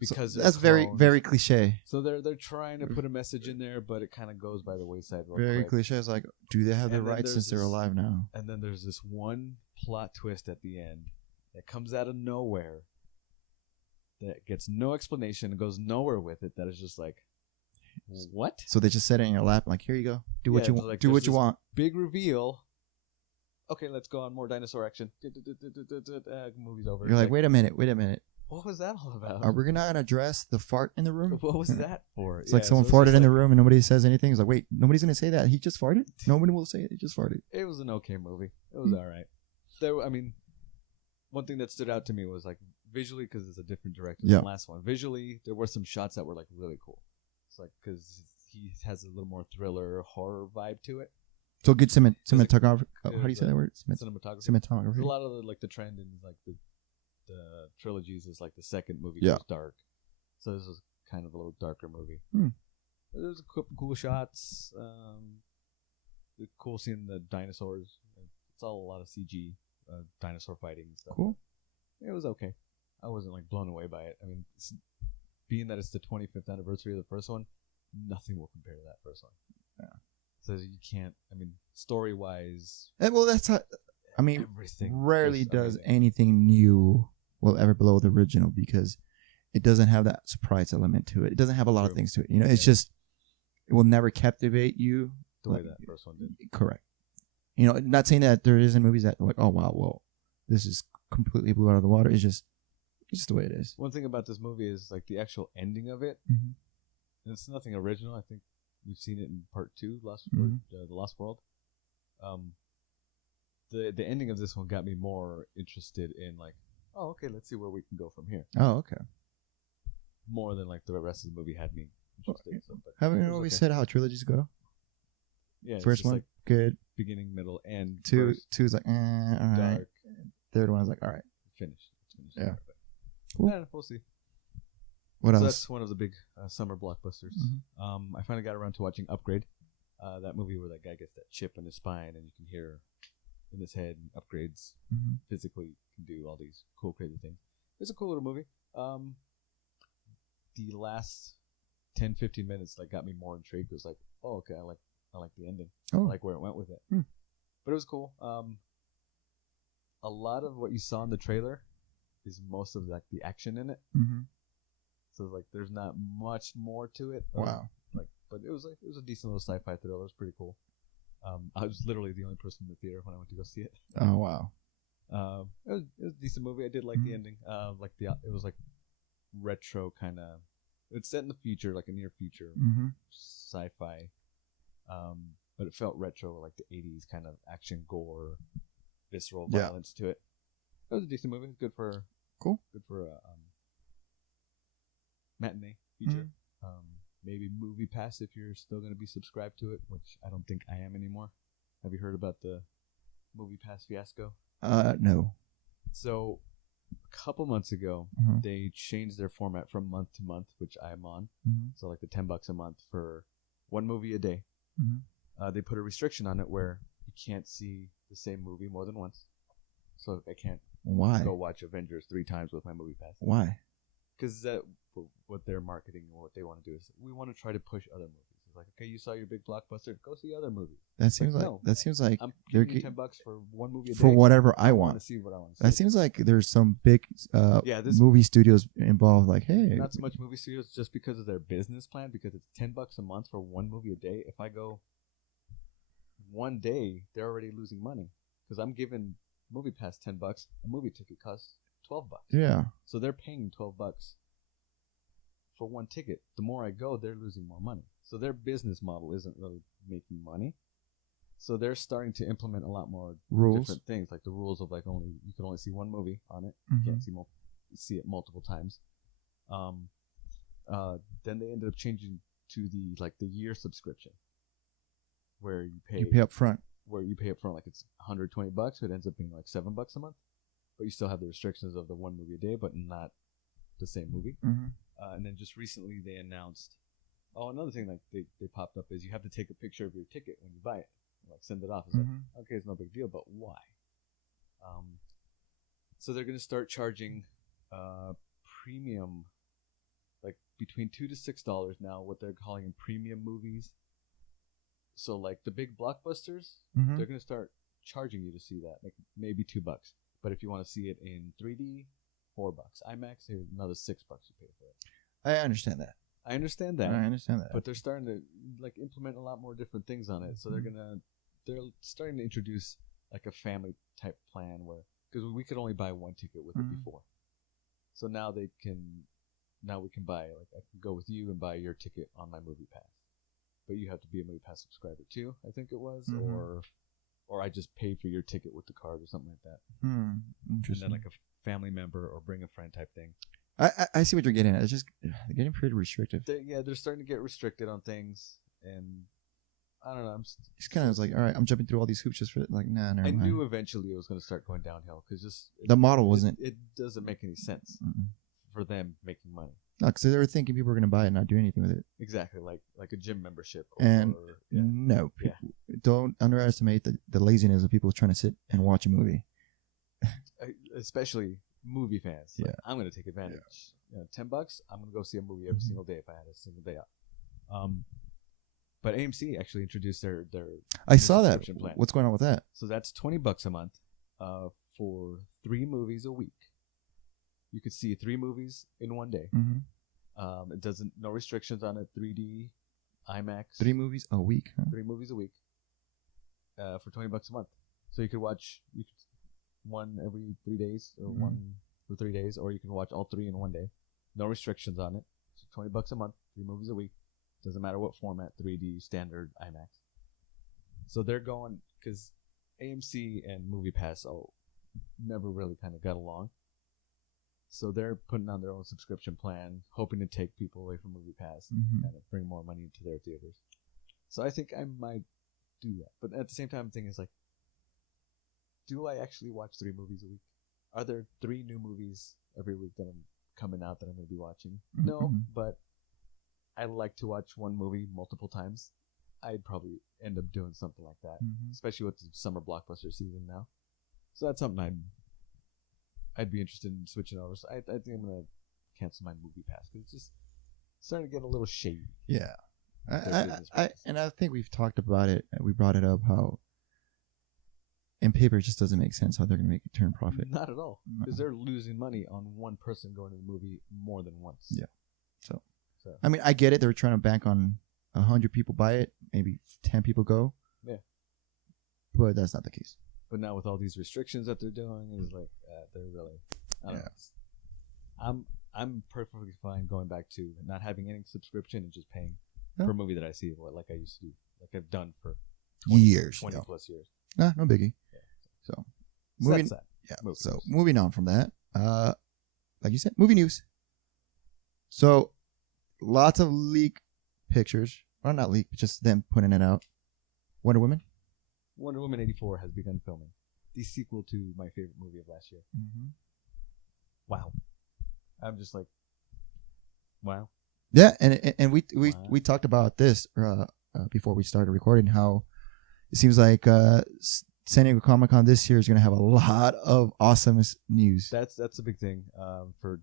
Because so that's very, very cliche. So they're trying to put a message in there, but it kind of goes by the wayside. Very cliche. It's like, do they have the rights since they're alive now? And then there's this one plot twist at the end that comes out of nowhere, that gets no explanation, goes nowhere with it. That is just like, what? So they just set it in your lap, like, here you go, do what you want. Like, do what you want. Big reveal. Okay, let's go on more dinosaur action. Movie's over. You're like, wait a minute. What was that all about? Are we gonna address the fart in the room? What was that for? It's like someone farted in the room and nobody says anything. It's like, wait, nobody's gonna say that. He just farted. Nobody will say it. He just farted. It was an okay movie. It was all right. One thing that stood out to me was like visually, because it's a different director than the last one. Visually, there were some shots that were like really cool. It's like because he has a little more thriller horror vibe to it. So good cinematography. How do you say that word? Cinematography. Cinematography. There's a lot of the trend in like the trilogies is like the second movie goes dark. So this is kind of a little darker movie. There's a couple cool shots. Cool seeing the dinosaurs. It's all a lot of CG, dinosaur fighting and stuff. Cool. It was okay. I wasn't like blown away by it. I mean, being that it's the 25th anniversary of the first one, nothing will compare to that first one. Yeah. So you can't. I mean, story wise. Well, that's how. I mean, everything rarely does anything new will ever blow the original because it doesn't have that surprise element to it. It doesn't have a lot of things to it. It's just it will never captivate you the way that first one did. Correct. Not saying that there isn't movies that are like, oh wow, well, this is completely blew out of the water. It's just the way it is. One thing about this movie is like the actual ending of it. And it's nothing original. I think we've seen it in part 2, The Lost World. The ending of this one got me more interested in like, oh, okay, let's see where we can go from here. Oh, okay. More than like the rest of the movie had me interested. Okay. Haven't we always said how trilogies go? Yeah. First one, like good. Beginning, middle, and two is like, all right. Dark. Third one is like, all right. Finished. Yeah. Cool. Yeah, we'll see. What else? That's one of the big summer blockbusters. I finally got around to watching Upgrade. That movie where that guy gets that chip in his spine and you can hear in his head and upgrades physically, can do all these cool, crazy things. It's a cool little movie. The last 10-15 minutes like got me more intrigued. It was like, oh, okay, I like the ending. Oh. I like where it went with it. But it was cool. A lot of what you saw in the trailer is most of like the action in it. So like there's not much more to it. Wow. But it was a decent little sci-fi thriller. It was pretty cool. I was literally the only person in the theater when I went to go see it. Oh wow. It was a decent movie. I did like the ending. It was like retro kind of. It's set in the future, like a near future sci-fi. But it felt retro, like the 80s kind of action, gore, visceral violence to it. It was a decent movie. Good for a matinee feature. Maybe Movie Pass if you're still going to be subscribed to it, which I don't think I am anymore. Have you heard about the Movie Pass fiasco? No. So a couple months ago, they changed their format from month to month, which I'm on. So like the $10 a month for one movie a day. They put a restriction on it where you can't see the same movie more than once. So I can't go watch Avengers 3 times with my Movie Pass. Why? Because what they're marketing and what they want to do is we want to try to push other movies. It's like, okay, you saw your big blockbuster, go see other movies. That seems like I'm giving you $10 for one movie a day for whatever I want. To see what I want to see. That seems like there's some big this movie studios involved. Like, hey, not so much movie studios just because of their business plan, because it's $10 a month for one movie a day. If I go one day, they're already losing money because I'm giving Movie Pass $10. A movie ticket costs $12. Yeah. So they're paying $12 for one ticket. The more I go, they're losing more money. So their business model isn't really making money. So they're starting to implement a lot more rules, different things, like the rules of like you can only see one movie on it. You can't see it multiple times. Then they ended up changing to the year subscription, where you pay up front. Where you pay up front, like it's $120. It ends up being like $7 a month, but you still have the restrictions of the one movie a day, but not the same movie. And then just recently they announced, another thing like they popped up is you have to take a picture of your ticket when you buy it, like send it off. It's like, okay, it's no big deal, but why? So they're going to start charging premium, like between $2 to $6 now, what they're calling premium movies. So like the big blockbusters, they're going to start charging you to see that, like maybe $2. But if you want to see it in 3D, $4. IMAX, there's another $6 you pay for it. I understand that. I understand that. But they're starting to like implement a lot more different things on it. So they're starting to introduce like a family type plan where, because we could only buy one ticket with it before. So now we can buy, like I can go with you and buy your ticket on my Movie Pass. But you have to be a Movie Pass subscriber too, I think it was, or I just pay for your ticket with the card or something like that. Interesting. And then like a family member or bring a friend type thing. I see what you're getting at. It's just they're getting pretty restrictive. They're starting to get restricted on things, and I don't know. It's kind of like, all right, I'm jumping through all these hoops just for like, nah, never mind. I knew eventually it was going to start going downhill because the model wasn't. It doesn't make any sense for them making money. No, because they were thinking people were going to buy it and not do anything with it. Exactly, like a gym membership. Don't underestimate the laziness of people trying to sit and watch a movie. Especially movie fans. Yeah. Like, I'm going to take advantage. Yeah. $10, I'm going to go see a movie every single day if I had a single day out. But AMC actually introduced their I saw that. Plan. What's going on with that? So that's $20 a month for 3 movies a week. You could see 3 movies in one day. It doesn't, no restrictions on it. 3D, IMAX. 3 movies a week. Huh? 3 movies a week for $20 a month. So you could watch one every 3 days, or one for 3 days, or you can watch all 3 in one day. No restrictions on it. So $20 a month, 3 movies a week. Doesn't matter what format, 3D, standard, IMAX. So they're going, because AMC and Movie Pass never really kind of got along. So they're putting on their own subscription plan, hoping to take people away from Movie Pass and kind of bring more money into their theaters. So I think I might do that. But at the same time, the thing is like, do I actually watch 3 movies a week? Are there 3 new movies every week that I'm coming out that I'm going to be watching? No, but I like to watch one movie multiple times. I'd probably end up doing something like that, Mhm. especially with the summer blockbuster season now. So that's something I'd be interested in switching over. So I think I'm gonna cancel my movie pass because it's just starting to get a little shady. Yeah. Their business I practices. and I think we've talked about it. We brought it up how in paper it just doesn't make sense how they're going to make a turn profit. Not at all, No. because they're losing money on one person going to the movie more than once. Yeah. So, So I mean, I get it. They're trying to bank on 100 people buy it, maybe 10 people go. Yeah. But that's not the case. But now with all these restrictions that they're doing, it's like they're really. I don't know. I'm perfectly fine going back to not having any subscription and just paying per movie that I see, like I used to do, like I've done for 20 Yeah. plus years. No biggie. Yeah. So, So moving. that's that. Yeah. Movie So news. moving on from that, like you said, movie news. So, lots of leak pictures. Well, not leak, but just them putting it out. Wonder Woman. Wonder Woman 84 has begun filming, the sequel to my favorite movie of last year. Mm-hmm. Wow. I'm just like, wow. Yeah, and we Wow. we talked about this before we started recording. How it seems like San Diego Comic-Con this year is going to have a lot of awesome news. That's a big thing. For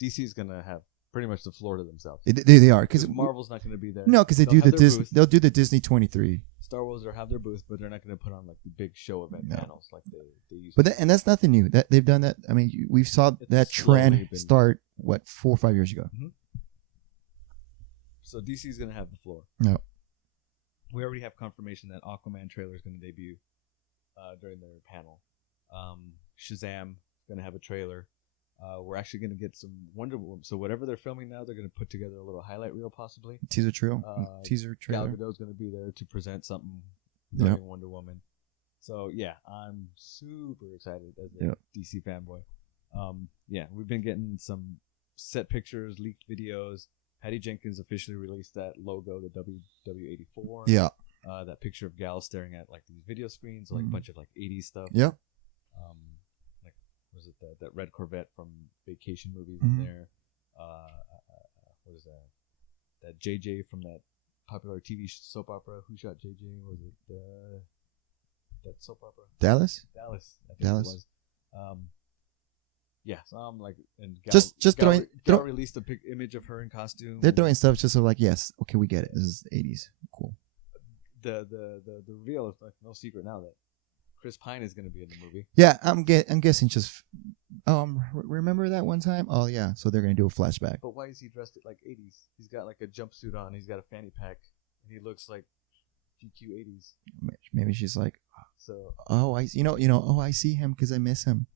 DC's gonna have pretty much the floor to themselves. They are because Marvel's not gonna be there. no, because they They'll do the have their Disney. booth. They'll do the Disney 23. Star Wars will have their booth, but they're not gonna put on like the big show event No. panels like they used But to. and that's nothing new. That they've done that. I mean, we saw It's that slowly trend been- start 4 or 5 years ago. So DC's gonna have the floor. No. We already have confirmation that Aquaman trailer is gonna debut during their panel. Shazam is gonna have a trailer. We're actually gonna get some Wonder Woman. So whatever they're filming now, they're gonna put together a little highlight reel, possibly. Teaser Gal trailer. Gadot's gonna be there to present something Yep. during Wonder Woman. So yeah, I'm super excited as a Yep. DC fanboy. Yeah, we've been getting some set pictures, leaked videos. Patty Jenkins officially released that logo, the WW84. Yeah. That picture of Gal staring at like these video screens, like a Mhm. bunch of like 80s stuff. Yep. Like was it that red Corvette from Vacation movies Mhm. in there? What is that? That JJ from that popular TV soap opera. Who shot JJ? Was it that soap opera? Dallas. Dallas. I think Dallas. it was. Yeah, so I'm like, and Gal, Just Gal, throwing- Gal throw- released a image of her in costume. They're throwing stuff just so like, yes, okay, we get it. This is 80s. Cool. The reveal is like no secret now that Chris Pine is going to be in the movie. Yeah, I'm guessing just. Remember that one time? Oh yeah, so they're gonna do a flashback. But why is he dressed like 80s? He's got like a jumpsuit on. He's got a fanny pack. And he looks like GQ 80s. Maybe she's like, So oh, I oh, I see him because I miss him.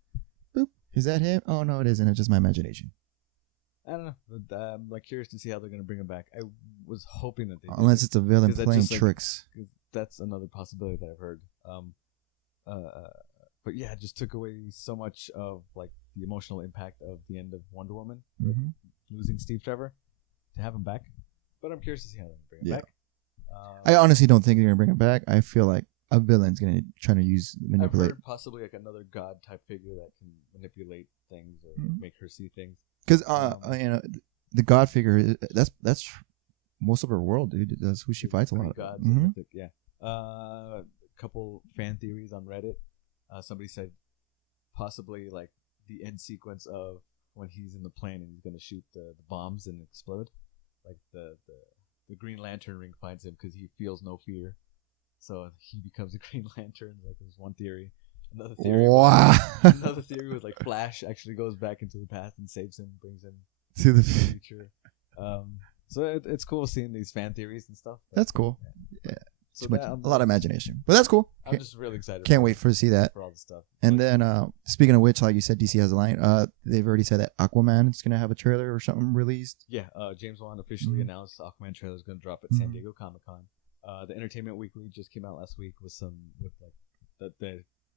Boop. Is that him? Oh no, it isn't. It's just my imagination. I don't know. But I'm like curious to see how they're going to bring him back. I was hoping that they did. Unless it's a villain 'Cause that's playing just like- tricks. 'Cause that's another possibility that I've heard. But yeah, it just took away so much of like the emotional impact of the end of Wonder Woman, Mhm. losing Steve Trevor, to have him back. But I'm curious to see how they bring him Yeah. back. I honestly don't think they're gonna bring him back. I feel like a villain's gonna try to I've manipulate. heard possibly like another god type figure that can manipulate things or Mhm. make her see things. Because the God figure that's most of her world, dude. That's who she fights a Greek lot. gods, Mhm. I think, yeah. A couple fan theories on Reddit. Somebody said possibly like the end sequence of when he's in the plane and he's gonna shoot the bombs and explode. Like the Green Lantern ring finds him because he feels no fear, so he becomes a Green Lantern. Like there's one theory. Another theory. Wow. Another theory was like Flash actually goes back into the past and saves him, brings him To the to the future. So it's cool seeing these fan theories and stuff. that's cool. So Too much, that, a lot of imagination, but that's cool. I'm just really excited. Can't wait to see that. for all the stuff. And Like, then, speaking of which, like you said, DC has a line. They've already said that Aquaman is gonna have a trailer or something released. yeah, James Wan officially Mhm. announced Aquaman trailer is going to drop at San Mhm. Diego Comic Con. The Entertainment Weekly just came out last week with like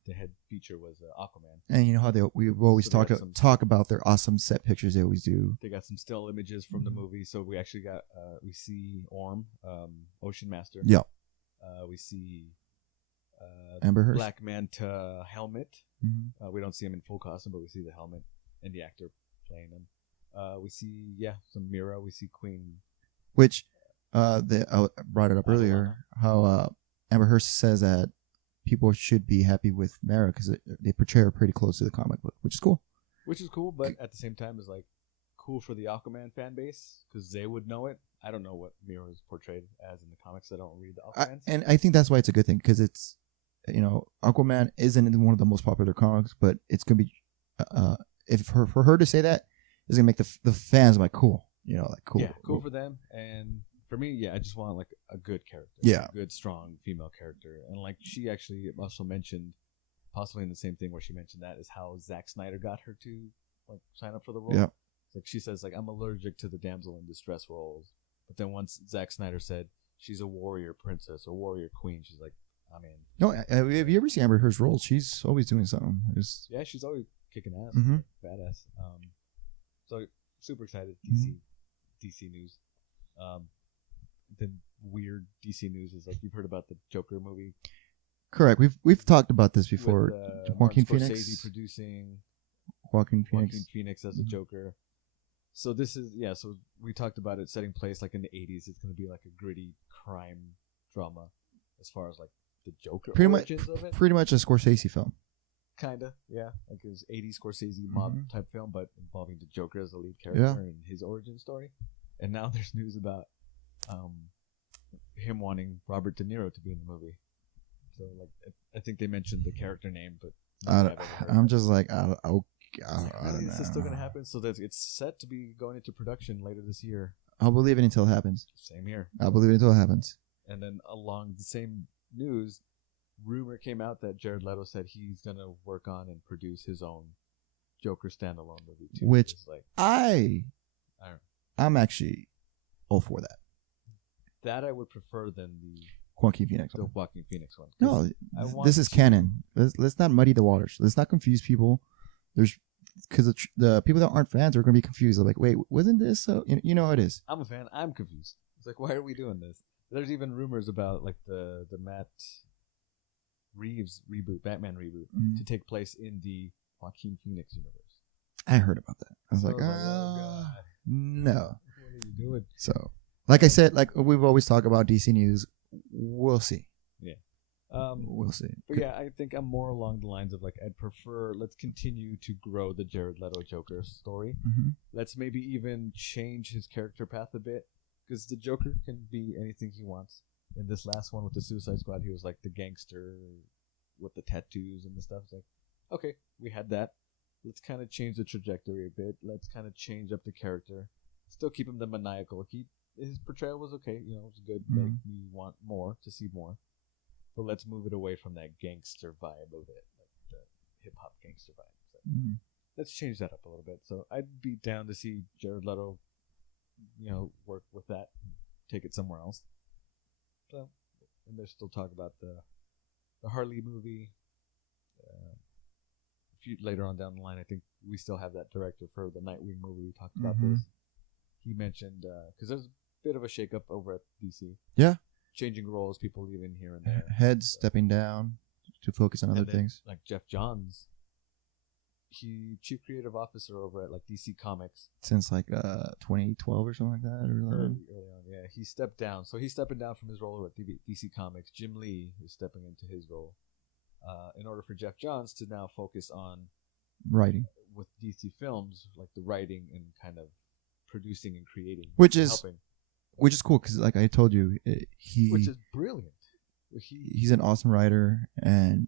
the head feature was Aquaman. And you know how we've always So they got talk some- about their awesome set pictures they always do. They got some still images from the movie, so we actually got we see Orm, Ocean Master. Yeah. We see Amber Heard. Black Manta helmet. Mhm. We don't see him in full costume, but we see the helmet and the actor playing him. We see some Mira. We see Queen. Which I brought it up earlier. How Amber Heard says that people should be happy with Mara because they portray her pretty close to the comic book, which is cool. Which is cool, but at the same time, is like cool for the Aquaman fan base because they would know it. I don't know what Mira is portrayed as in the comics. I don't read the Aquaman. And I think that's why it's a good thing because it's, Aquaman isn't one of the most popular comics, but it's gonna be, for her to say that is gonna make the fans like cool, cool. Yeah, cool for them. And for me, I just want like a good character, a good strong female character. And like she actually also mentioned, possibly in the same thing where she mentioned that is how Zack Snyder got her to like sign up for the role. Yeah. Like she says, like I'm allergic to the damsel in distress roles, but then once Zack Snyder said she's a warrior princess or warrior queen, she's like, I'm in. No, have you ever seen Amber Heard's roles? She's always doing something. Yeah, she's always kicking ass, badass. So super excited. DC news. The weird DC news is like you've heard about the Joker movie. Correct. We've talked about this before. With, Joaquin Martin Phoenix Scorsese producing. Joaquin Phoenix as a Joker. So this is So we talked about it setting place like in the 80s. It's going to be like a gritty crime drama, as far as like the Joker origins of it. Pretty much a Scorsese film. Kinda, yeah. Like it was 80s Scorsese mob type film, but involving the Joker as the lead character and his origin story. And now there's news about him wanting Robert De Niro to be in the movie. So like I think they mentioned the character name, but I'm just like I don't know. Is this still gonna happen? So that it's set to be going into production later this year. I'll believe it until it happens. Same here. I'll believe it until it happens. And then along the same news, rumor came out that Jared Leto said he's gonna work on and produce his own Joker standalone movie too. Which like, I'm actually all for that. That I would prefer than the Joaquin Phoenix one. The Joaquin Phoenix one. No, this is canon. Let's not muddy the waters. Let's not confuse people. Because the people that aren't fans are going to be confused. They're like, wait, wasn't this so? You know how it is. I'm a fan. I'm confused. It's like, why are we doing this? There's even rumors about like the Matt Reeves reboot, Batman reboot, to take place in the Joaquin Phoenix universe. I heard about that. I was like, oh God. No. What are you doing? So, like I said, like we've always talked about DC news. We'll see. Yeah. We'll see. But yeah, I think I'm more along the lines of like I'd prefer let's continue to grow the Jared Leto Joker story. Let's maybe even change his character path a bit because the Joker can be anything he wants. In this last one with the Suicide Squad, he was like the gangster with the tattoos and the stuff. It's like, okay, we had that. Let's kind of change the trajectory a bit. Let's kind of change up the character. Still keep him the maniacal. His portrayal was okay. It was good. Make me want more to see more. But let's move it away from that gangster vibe of it, like the hip hop gangster vibe. So let's change that up a little bit. So I'd be down to see Jared Leto, work with that, and take it somewhere else. So, and there's still talk about the Harley movie. Later on down the line, I think we still have that director for the Nightwing movie. We talked about this. He mentioned because there's a bit of a shakeup over at DC. Yeah. Changing roles, people leaving here and there. Heads stepping down to focus on other things. Like Jeff Johns, chief creative officer over at like DC Comics since like 2012 or something like that. Early on, yeah. He stepped down, so he's stepping down from his role at DC Comics. Jim Lee is stepping into his role in order for Jeff Johns to now focus on writing with DC Films, like the writing and kind of producing and creating, which is cool because, like I told you, which is brilliant. He's an awesome writer, and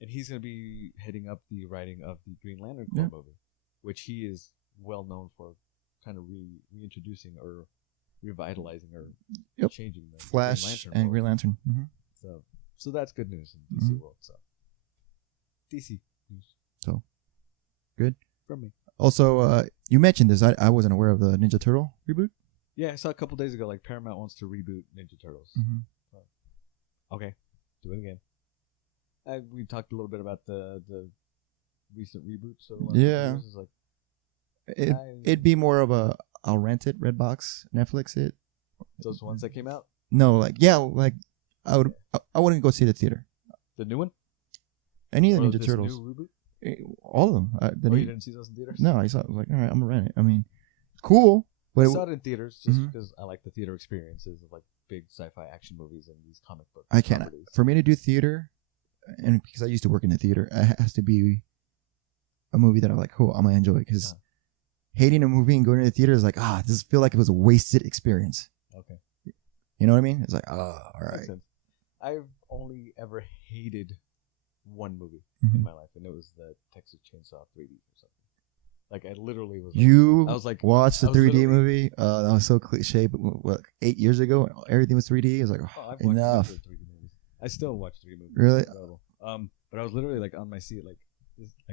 he's going to be heading up the writing of the Green Lantern Corps movie, which he is well known for, kind of reintroducing or revitalizing or changing the Flash and Green Lantern. So that's good news in the DC world. So DC news. So good from me. Also, you mentioned this. I wasn't aware of the Ninja Turtle reboot. Yeah, I saw a couple days ago. Like Paramount wants to reboot Ninja Turtles. Okay, do it again. We talked a little bit about the recent reboots. So it'd be more of a I'll rent it, Redbox, Netflix it. Those ones that came out. No, I wouldn't go see the theater. The new one? Any of the Ninja Turtles. New reboot? All of them. You didn't see those in theaters? No, I saw it. I was like, all right, I'm going to rent it. I mean, cool. But I saw it in theaters just because I like the theater experiences of like big sci-fi action movies and these comic book I can't. properties. For me to do theater, and because I used to work in the theater, it has to be a movie that I'm like, cool, I'm gonna enjoy. Because hating a movie and going to the theater is like, this feel like it was a wasted experience. Okay. You know what I mean? It's like, all right. I've only ever hated one movie in my life, and it was the Texas Chainsaw 3D or something. Like I literally was. I was like, watched the 3D movie. That was so cliche. But what, 8 years ago, everything was 3D. I was like, I've enough. 3D movies. I still watch 3D movies. Really? But I was literally like on my seat, like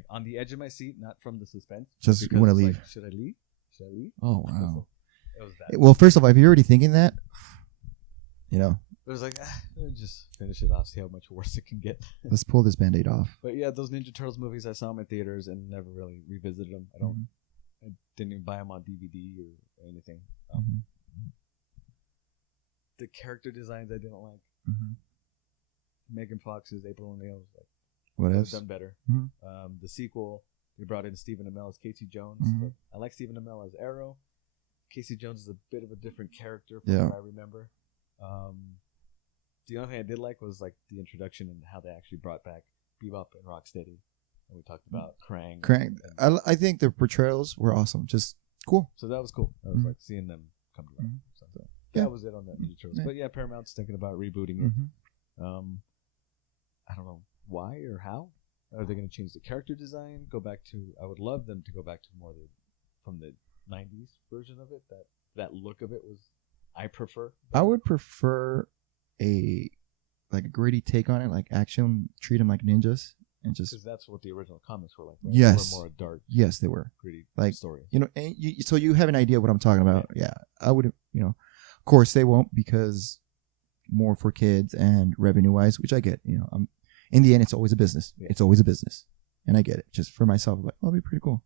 on the edge of my seat, not from the suspense. Just want to leave. Like, should I leave? Should I leave? Oh wow. It was that. Well, first off, if you're already thinking that, you know. It was like, just finish it off, see how much worse it can get. Let's pull this Band-Aid off. But yeah, those Ninja Turtles movies, I saw them in theaters and never really revisited them. I didn't even buy them on DVD or anything. The character designs I didn't like. Megan Fox's April O'Neil was like, what else? Done better. The sequel, they brought in Stephen Amell as Casey Jones. I like Stephen Amell as Arrow. Casey Jones is a bit of a different character from what I remember. The only thing I did like was like the introduction and how they actually brought back Bebop and Rocksteady. And we talked about Krang. I think the portrayals were awesome. Just cool. So that was cool. I was like seeing them come to life. So that was it on that Ninja Turtles. But yeah, Paramount's thinking about rebooting it. I don't know why or how. Are they going to change the character design? Go back to? I would love them to go back to more from the '90s version of it. That look of it was. I prefer. I would prefer a gritty take on it, like action, treat them like ninjas, and just because that's what the original comics were like. Right? Yes, they were more dark. Yes, they were gritty story. You know, and so you have an idea what I'm talking about. Yeah, I would. You know, of course they won't because more for kids and revenue wise, which I get. You know, in the end, it's always a business. Yeah. It's always a business, and I get it. Just for myself, I'm like, that'll be pretty cool.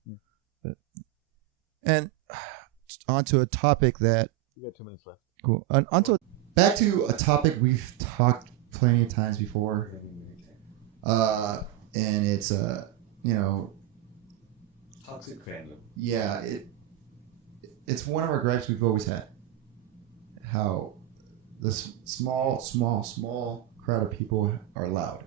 Yeah. And onto a topic that. We got 2 minutes left. Cool. Back to a topic we've talked plenty of times before, and it's toxic fandom. Yeah, it's one of our gripes we've always had. How this small crowd of people are loud,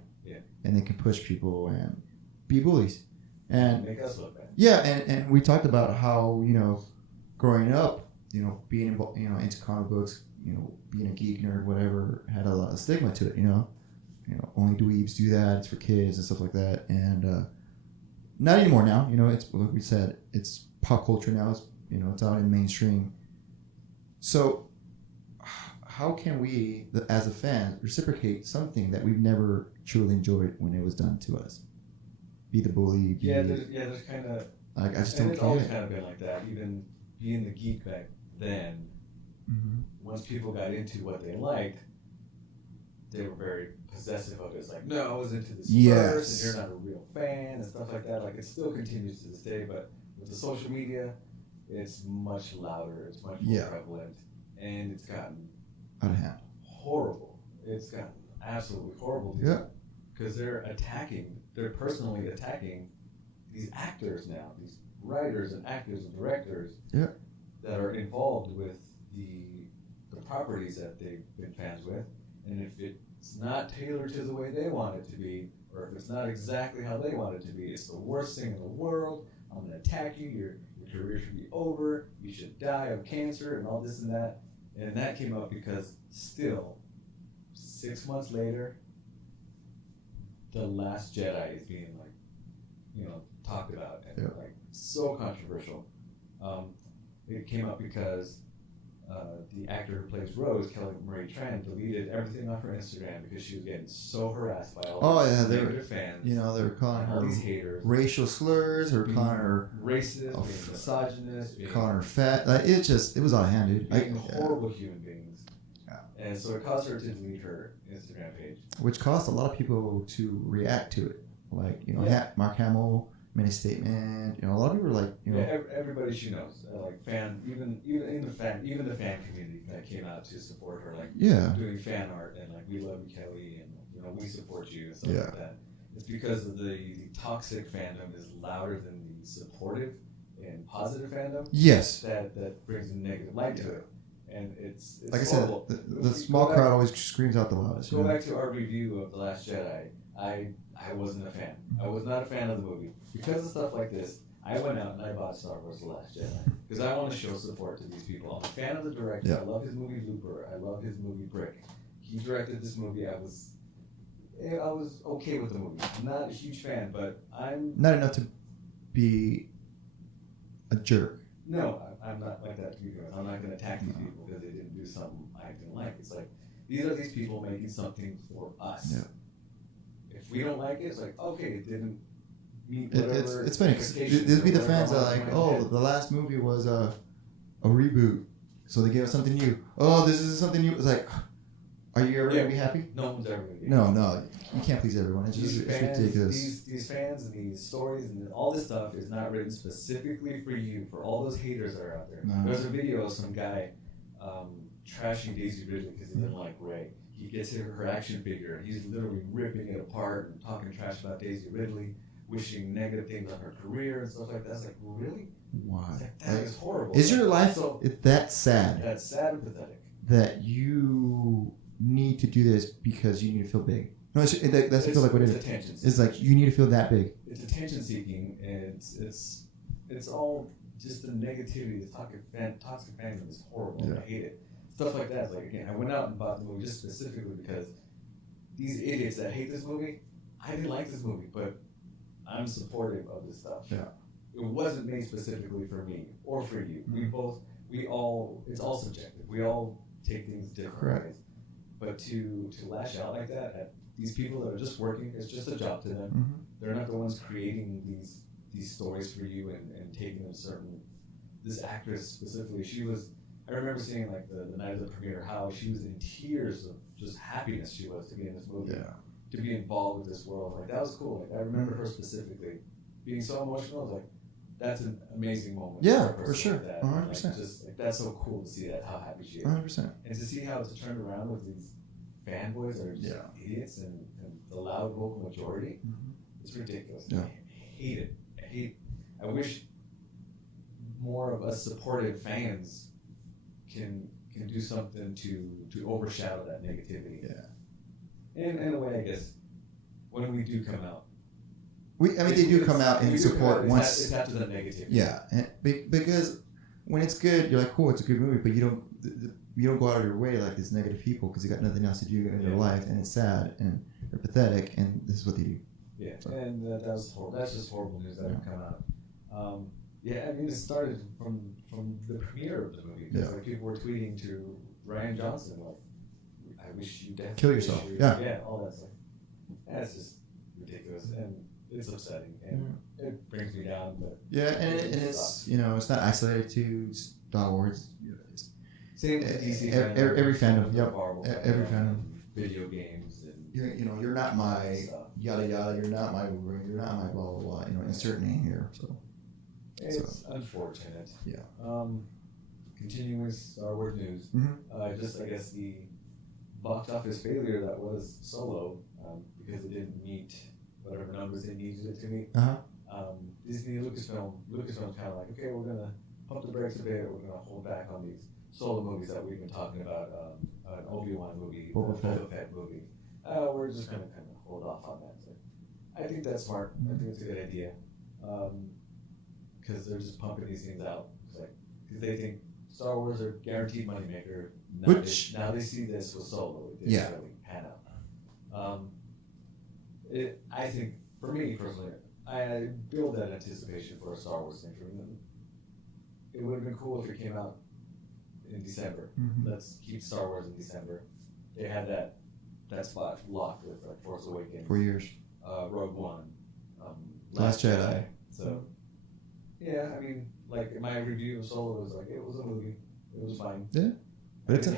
and they can push people and be bullies, and make us look bad. Yeah, and we talked about how growing up. Being involved, into comic books, being a geek nerd, whatever, had a lot of stigma to it. Only dweebs do that. It's for kids and stuff like that. And not anymore now. It's like we said, it's pop culture now. It's it's out in mainstream. So, how can we, as a fan, reciprocate something that we've never truly enjoyed when it was done to us? Be the bully. There's kind of. I just don't. It's always kind of been like that. Even being the geek back then, once people got into what they liked, they were very possessive of it. It's like, no, I was into this first, and you're not a real fan, and stuff like that. Like, it still continues to this day, but with the social media, it's much louder, it's much more prevalent, and it's gotten out of hand. Horrible. It's gotten absolutely horrible. Because they're personally attacking these actors now, these writers and actors and directors that are involved with the properties that they've been fans with, and if it's not tailored to the way they want it to be, or if it's not exactly how they want it to be, it's the worst thing in the world. I'm going to attack you. Your career should be over. You should die of cancer and all this and that. And that came up because still, 6 months later, The Last Jedi is being talked about and so controversial. It came up because the actor who plays Rose, Kelly Marie Tran, deleted everything off her Instagram because she was getting so harassed by all these negative fans. They were calling her these haters, racial slurs, or calling her racist, being misogynist, calling her fat. It was out of hand, dude. Being horrible human beings. Yeah. And so it caused her to delete her Instagram page, which caused a lot of people to react to it. Like Mark Hamill made a statement. A lot of people were like, everybody she knows, even the fan community that came out to support her, doing fan art and we love you, Kelly, and we support you and stuff like that. It's because of the toxic fandom is louder than the supportive. in positive fandom. Yes. That brings a negative light to it. And it's like horrible. I said, the small crowd always screams out the loudest. Go back to our review of The Last Jedi. I wasn't a fan. I was not a fan of the movie. Because of stuff like this, I went out and I bought Star Wars The Last Jedi. Because I want to show support to these people. I'm a fan of the director. Yeah. I love his movie Looper. I love his movie Brick. He directed this movie. I was okay with the movie. I'm not a huge fan, but I'm... Not enough to be a jerk. No, I'm not like that to begin with. I'm not going to attack these people because they didn't do something I didn't like. It's like, these are these people making something for us. Yeah. If we don't like it, it's like, okay, it didn't meet whatever. It's funny because there'd be the fans that are like, oh, the last movie was a reboot, so they gave us something new. Oh, this is something new. It's like, are you ever going to be happy? No one's ever going to be happy. No, you can't please everyone. It's just it's ridiculous. These fans and these stories and all this stuff is not written specifically for you, for all those haters that are out there. No. There's a video of some guy trashing Daisy Ridley because he didn't like Rey. He gets her action figure and he's literally ripping it apart and talking trash about Daisy Ridley, wishing negative things on her career and stuff like that. It's like, really? Why? Like, that is horrible. Is your life so, that sad? That's sad and pathetic. That you need to do this because you need to feel big. No, that's I feel like what it is. It's like you need to feel that big. It's attention seeking, and it's all just the negativity. The toxic fandom is horrible. Yeah. I hate it. Stuff like that. It's like, again, I went out and bought the movie just specifically because these idiots that hate this movie, I didn't like this movie, but I'm supportive of this stuff. Yeah. It wasn't made specifically for me or for you. We all, it's all subjective. We all take things different ways. But to lash out like that at these people that are just working, it's just a job to them. Mm-hmm. They're not the ones creating these stories for you and taking a certain... This actress specifically, I remember seeing like the night of the premiere, how she was in tears of just happiness she was to be in this movie. Yeah. To be involved with this world. Like, that was cool. Like, I remember her specifically being so emotional. I was like, that's an amazing moment. Yeah, for sure. Like that. 100%. Like, just like, that's so cool to see that, how happy she is. 100%. And to see how it's turned around with these fanboys that are just idiots and the loud vocal majority, it's ridiculous. Yeah. I hate it. I wish more of us supportive fans can do something to overshadow that negativity. Yeah. And in a way, I guess, when we do come out. They do come out and support once. It's after the negativity. Yeah, because when it's good, you're like, cool, it's a good movie, but you don't go out of your way like these negative people because you got nothing else to do in your life, and it's sad and they're pathetic, and this is what they do. Yeah, so. And that's horrible. That's just horrible news that have come out. I mean, it started from the premiere of the movie. Because like, people were tweeting to Ryan Johnson, like, I wish you death. Kill yourself. Yeah, all that stuff. That's just ridiculous, and it's upsetting, and it brings me down. But and it's it's not isolated to Star Wars. Same with DC. Every fandom. Yep. Every fandom. Video games and you're not my yada yada. You're not my Wolverine. You're not my blah blah blah. Insert name here. So it's unfortunate. Yeah. Continuing with Star Wars news. Just I guess the box office failure that was Solo, because it didn't meet whatever numbers they needed it to meet. Disney and Lucasfilm kind of like, okay, we're gonna pump the brakes a bit. We're gonna hold back on these Solo movies that we've been talking about. An Obi-Wan movie, Boba Fett movie. We're just gonna kind of hold off on that. So I think that's smart. I think it's a good idea. Because they're just pumping these things out. Because they think Star Wars are guaranteed moneymaker. Now they see this with Solo. It didn't really pan out. I think, for me personally, I build that anticipation for a Star Wars thing. It would have been cool if it came out in December. Let's keep Star Wars in December. They had that spot locked with like Force Awakens. 4 years. Rogue One. Last Jedi. So, yeah, I mean, like my review of Solo was like, it was a movie. It was fine. Yeah. But it's an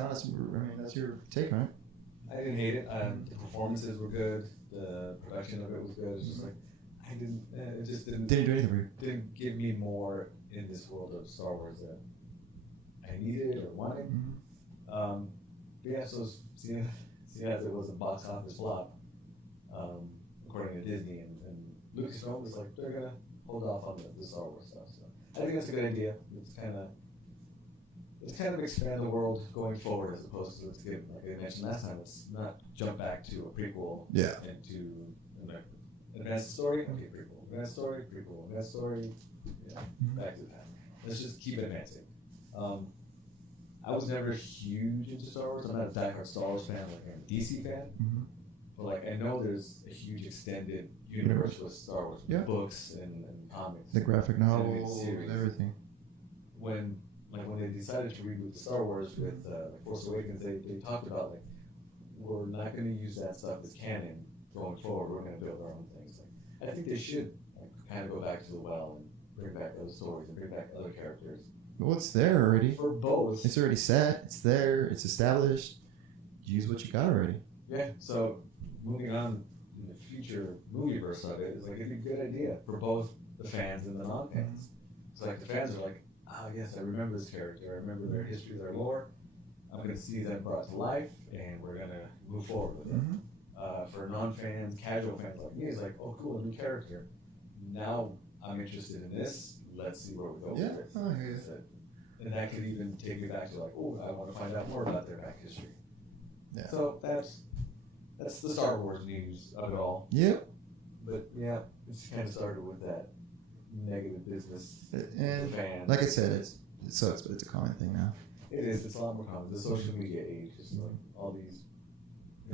honest, I mean, that's your take on it. I didn't hate it. The performances were good. The production of it was good. It's just like, it just didn't do anything for you. Didn't give me more in this world of Star Wars that I needed or wanted. So seeing as it was a box office flop, according to Disney and Lucasfilm was like, they're gonna hold off on the Star Wars stuff. So I think that's a good idea. It's kind of expand the world going forward as opposed to, like I mentioned last time, let's not jump back to a prequel into an advanced story, okay, prequel, advanced story, prequel, advanced story, back to the past. Let's just keep advancing. I was never huge into Star Wars. I'm not a diehard Star Wars fan, like I'm a DC fan. But like I know there's a huge extended universe with Star Wars, books and comics. The graphic novels, everything. When they decided to reboot the Star Wars with Force Awakens, they talked about like we're not going to use that stuff as canon going forward. We're going to build our own things. Like, I think they should kind of go back to the well and bring back those stories and bring back other characters. Well, it's there already. For both. It's already set. It's there. It's established. Use what you got already. Yeah. So moving on in the future movieverse of it is like it'd be a good idea for both the fans and the non-fans. So like the fans are like, yes, I remember this character. I remember their history, their lore. I'm going to see them brought to life, and we're going to move forward with it. For non-fans, casual fans like me, it's like, oh, cool, a new character. Now I'm interested in this. Let's see where we go with it. Oh, yeah. And that could even take me back to like, oh, I want to find out more about their back history. Yeah. So that's the Star Wars news of it all. Yep. But yeah, it's kind of started with that negative business and fans. Like I said, it's a common thing now. It is. It's a lot more common. The social media age, just like all these.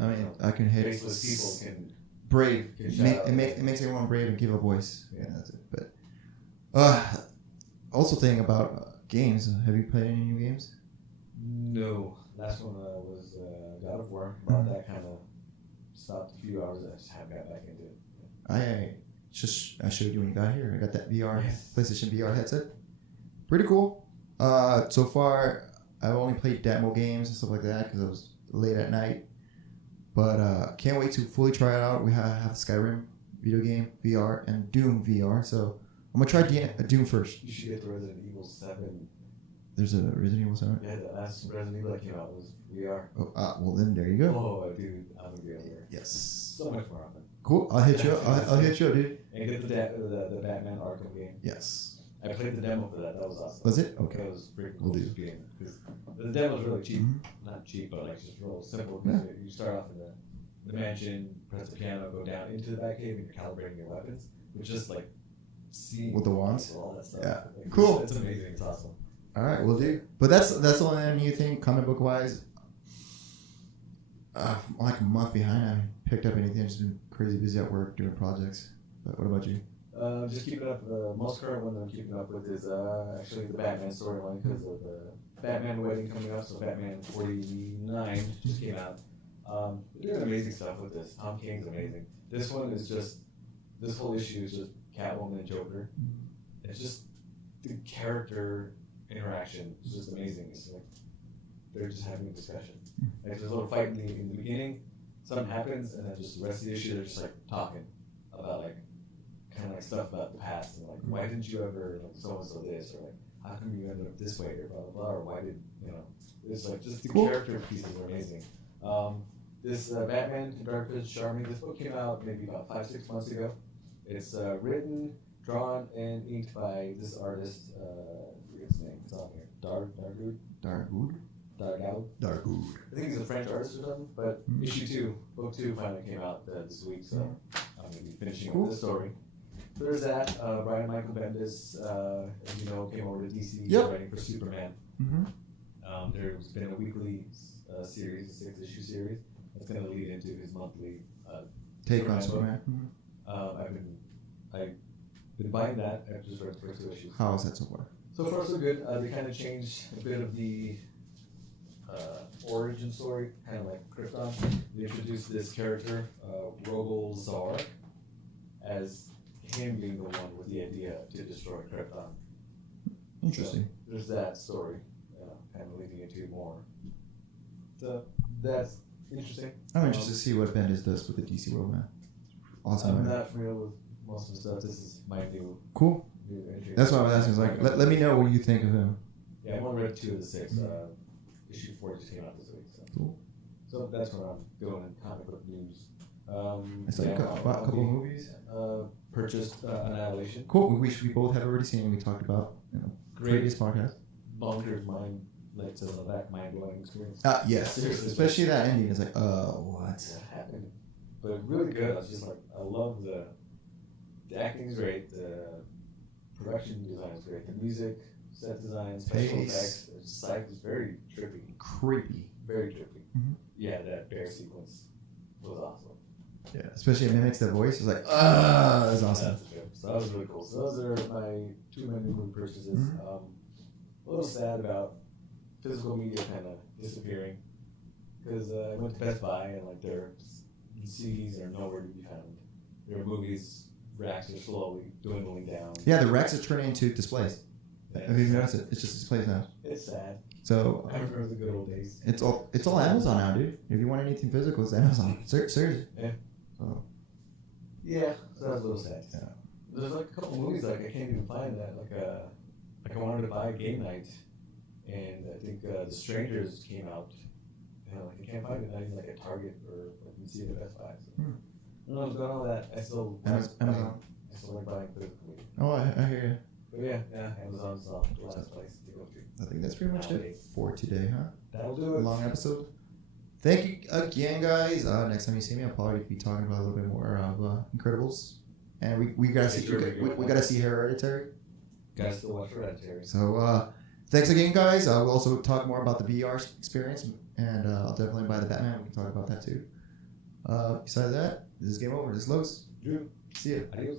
I mean, I can hit faceless people can brave. Can It makes everyone brave and give a voice. Yeah, that's it. But also thinking about games. Have you played any new games? No. Last one was God of War. That kind of stopped a few hours. I just haven't got back into it. I showed you when you got here. I got that PlayStation VR headset. Pretty cool. So far, I've only played demo games and stuff like that because it was late at night. But can't wait to fully try it out. We have Skyrim video game VR and Doom VR. So I'm gonna try Doom first. You should get the Resident Evil 7. There's a Resident Evil 7? Yeah, the last Resident Evil that came out was VR. Oh, well then there you go. Oh, dude, I'm gonna be over there. Yes. So much more often. Cool. I'll hit you up. I'll hit you up, dude. And get the Batman Arkham game. Yes. I played the demo for that. That was awesome. Was it? Okay. That was pretty cool. We'll do. Game. The demo was really cheap. Not cheap, but like just real simple. Yeah. You start off in the mansion, press the piano, go down into the Batcave, and you're calibrating your weapons. Which just like seeing with the wands. all that stuff. Yeah. Like, Cool. It's amazing. It's awesome. All right, we'll do. But that's the only new thing, comic book wise. Like a month behind. I haven't picked up anything. I've just been crazy busy at work doing projects. But what about you? Just keeping up. The most current one that I'm keeping up with is actually the Batman storyline because of the Batman wedding coming up. So Batman 49 just came out. They're doing amazing stuff with this. Tom King's amazing. This one is just, this whole issue is just Catwoman and Joker. It's just the character interaction is just amazing. It's like they're just having a discussion. Like there's a little fight in the beginning, something happens, and then just the rest of the issue they're just like talking about like kind of like stuff about the past and like why didn't you ever like so and so this or like how come you ended up this way or blah blah blah or why did it's like just the character pieces are amazing. This Batman Dark Page Charming. This book came out maybe about 5-6 months ago. It's written, drawn, and inked by this artist. I forget his name. It's on here. Dargood. I think he's a French artist or something. But book 2 finally came out this week, so I'm going to be finishing up this story. So there's that. Brian Michael Bendis, as you know, came over to DC writing for Superman. There's been a weekly series, a 6-issue series, that's going to lead into his monthly take on Superman. I've been buying that. I've just read the first 2 issues. How is that so far? So far, so good. They kind of changed a bit of the origin story, kind of like Krypton. They introduced this character, Rogol Zar, as him being the one with the idea to destroy Krypton. Interesting. So there's that story, kind of leading into more. So that's interesting. I'm interested to see what Bendis does with the DC world, man. Awesome. I'm not familiar with most of the stuff. This is my new entry. That's what I was asking. Like, let me know what you think of him. Yeah, I've only read 2 of the 6. Issue 4 just came out this week. So. Cool. So that's what I'm doing in comic book news. I saw a couple of movies. purchased Annihilation. Cool. We both have already seen it. We talked about previous podcast. Bonkers mind, like to the back, mind blowing experience. Yes. Seriously. Especially that ending. It's like, what? Happened? But really good. I was just like, I love the acting's great, the production design is great, the music, set design, special effects, the site is very trippy. Creepy. Very trippy. Mm-hmm. Yeah, that bear sequence was awesome. Yeah, especially it mimics the voice. It's like, that's awesome. That's a trip. So that was really cool. So those are my two new movie purchases. Mm-hmm. A little sad about physical media kind of disappearing because I went to Best Buy and like their CDs are nowhere to be found. Their movies racks are slowly dwindling down. Yeah, the racks are turning into displays. Have you noticed it? It's just displays now. It's sad. So I remember the good old days. it's all Amazon now, dude. If you want anything physical, it's Amazon. Seriously. Yeah. So. Yeah, so that was a little sad. Yeah. There's like a couple movies like I can't even find that like I wanted to buy Game Night, and I think The Strangers came out. And like I can't find it not even like at Target or like you can see it at Best Buy. So. I don't know what's going on with that. I still Amazon. I still like buying physical media. Oh, I hear you. But yeah, Amazon's the last place to go to. I think that's pretty much it for today, huh? That'll do it. Long episode. Thank you again, guys. Next time you see me, I'll probably be talking about a little bit more of Incredibles, and we gotta see we gotta see Hereditary. Guys, still watch Hereditary. So thanks again, guys. We'll also talk more about the VR experience, and I'll definitely buy the Batman. We can talk about that too. Besides that, this is Game Over. This is Los. See ya. Adios.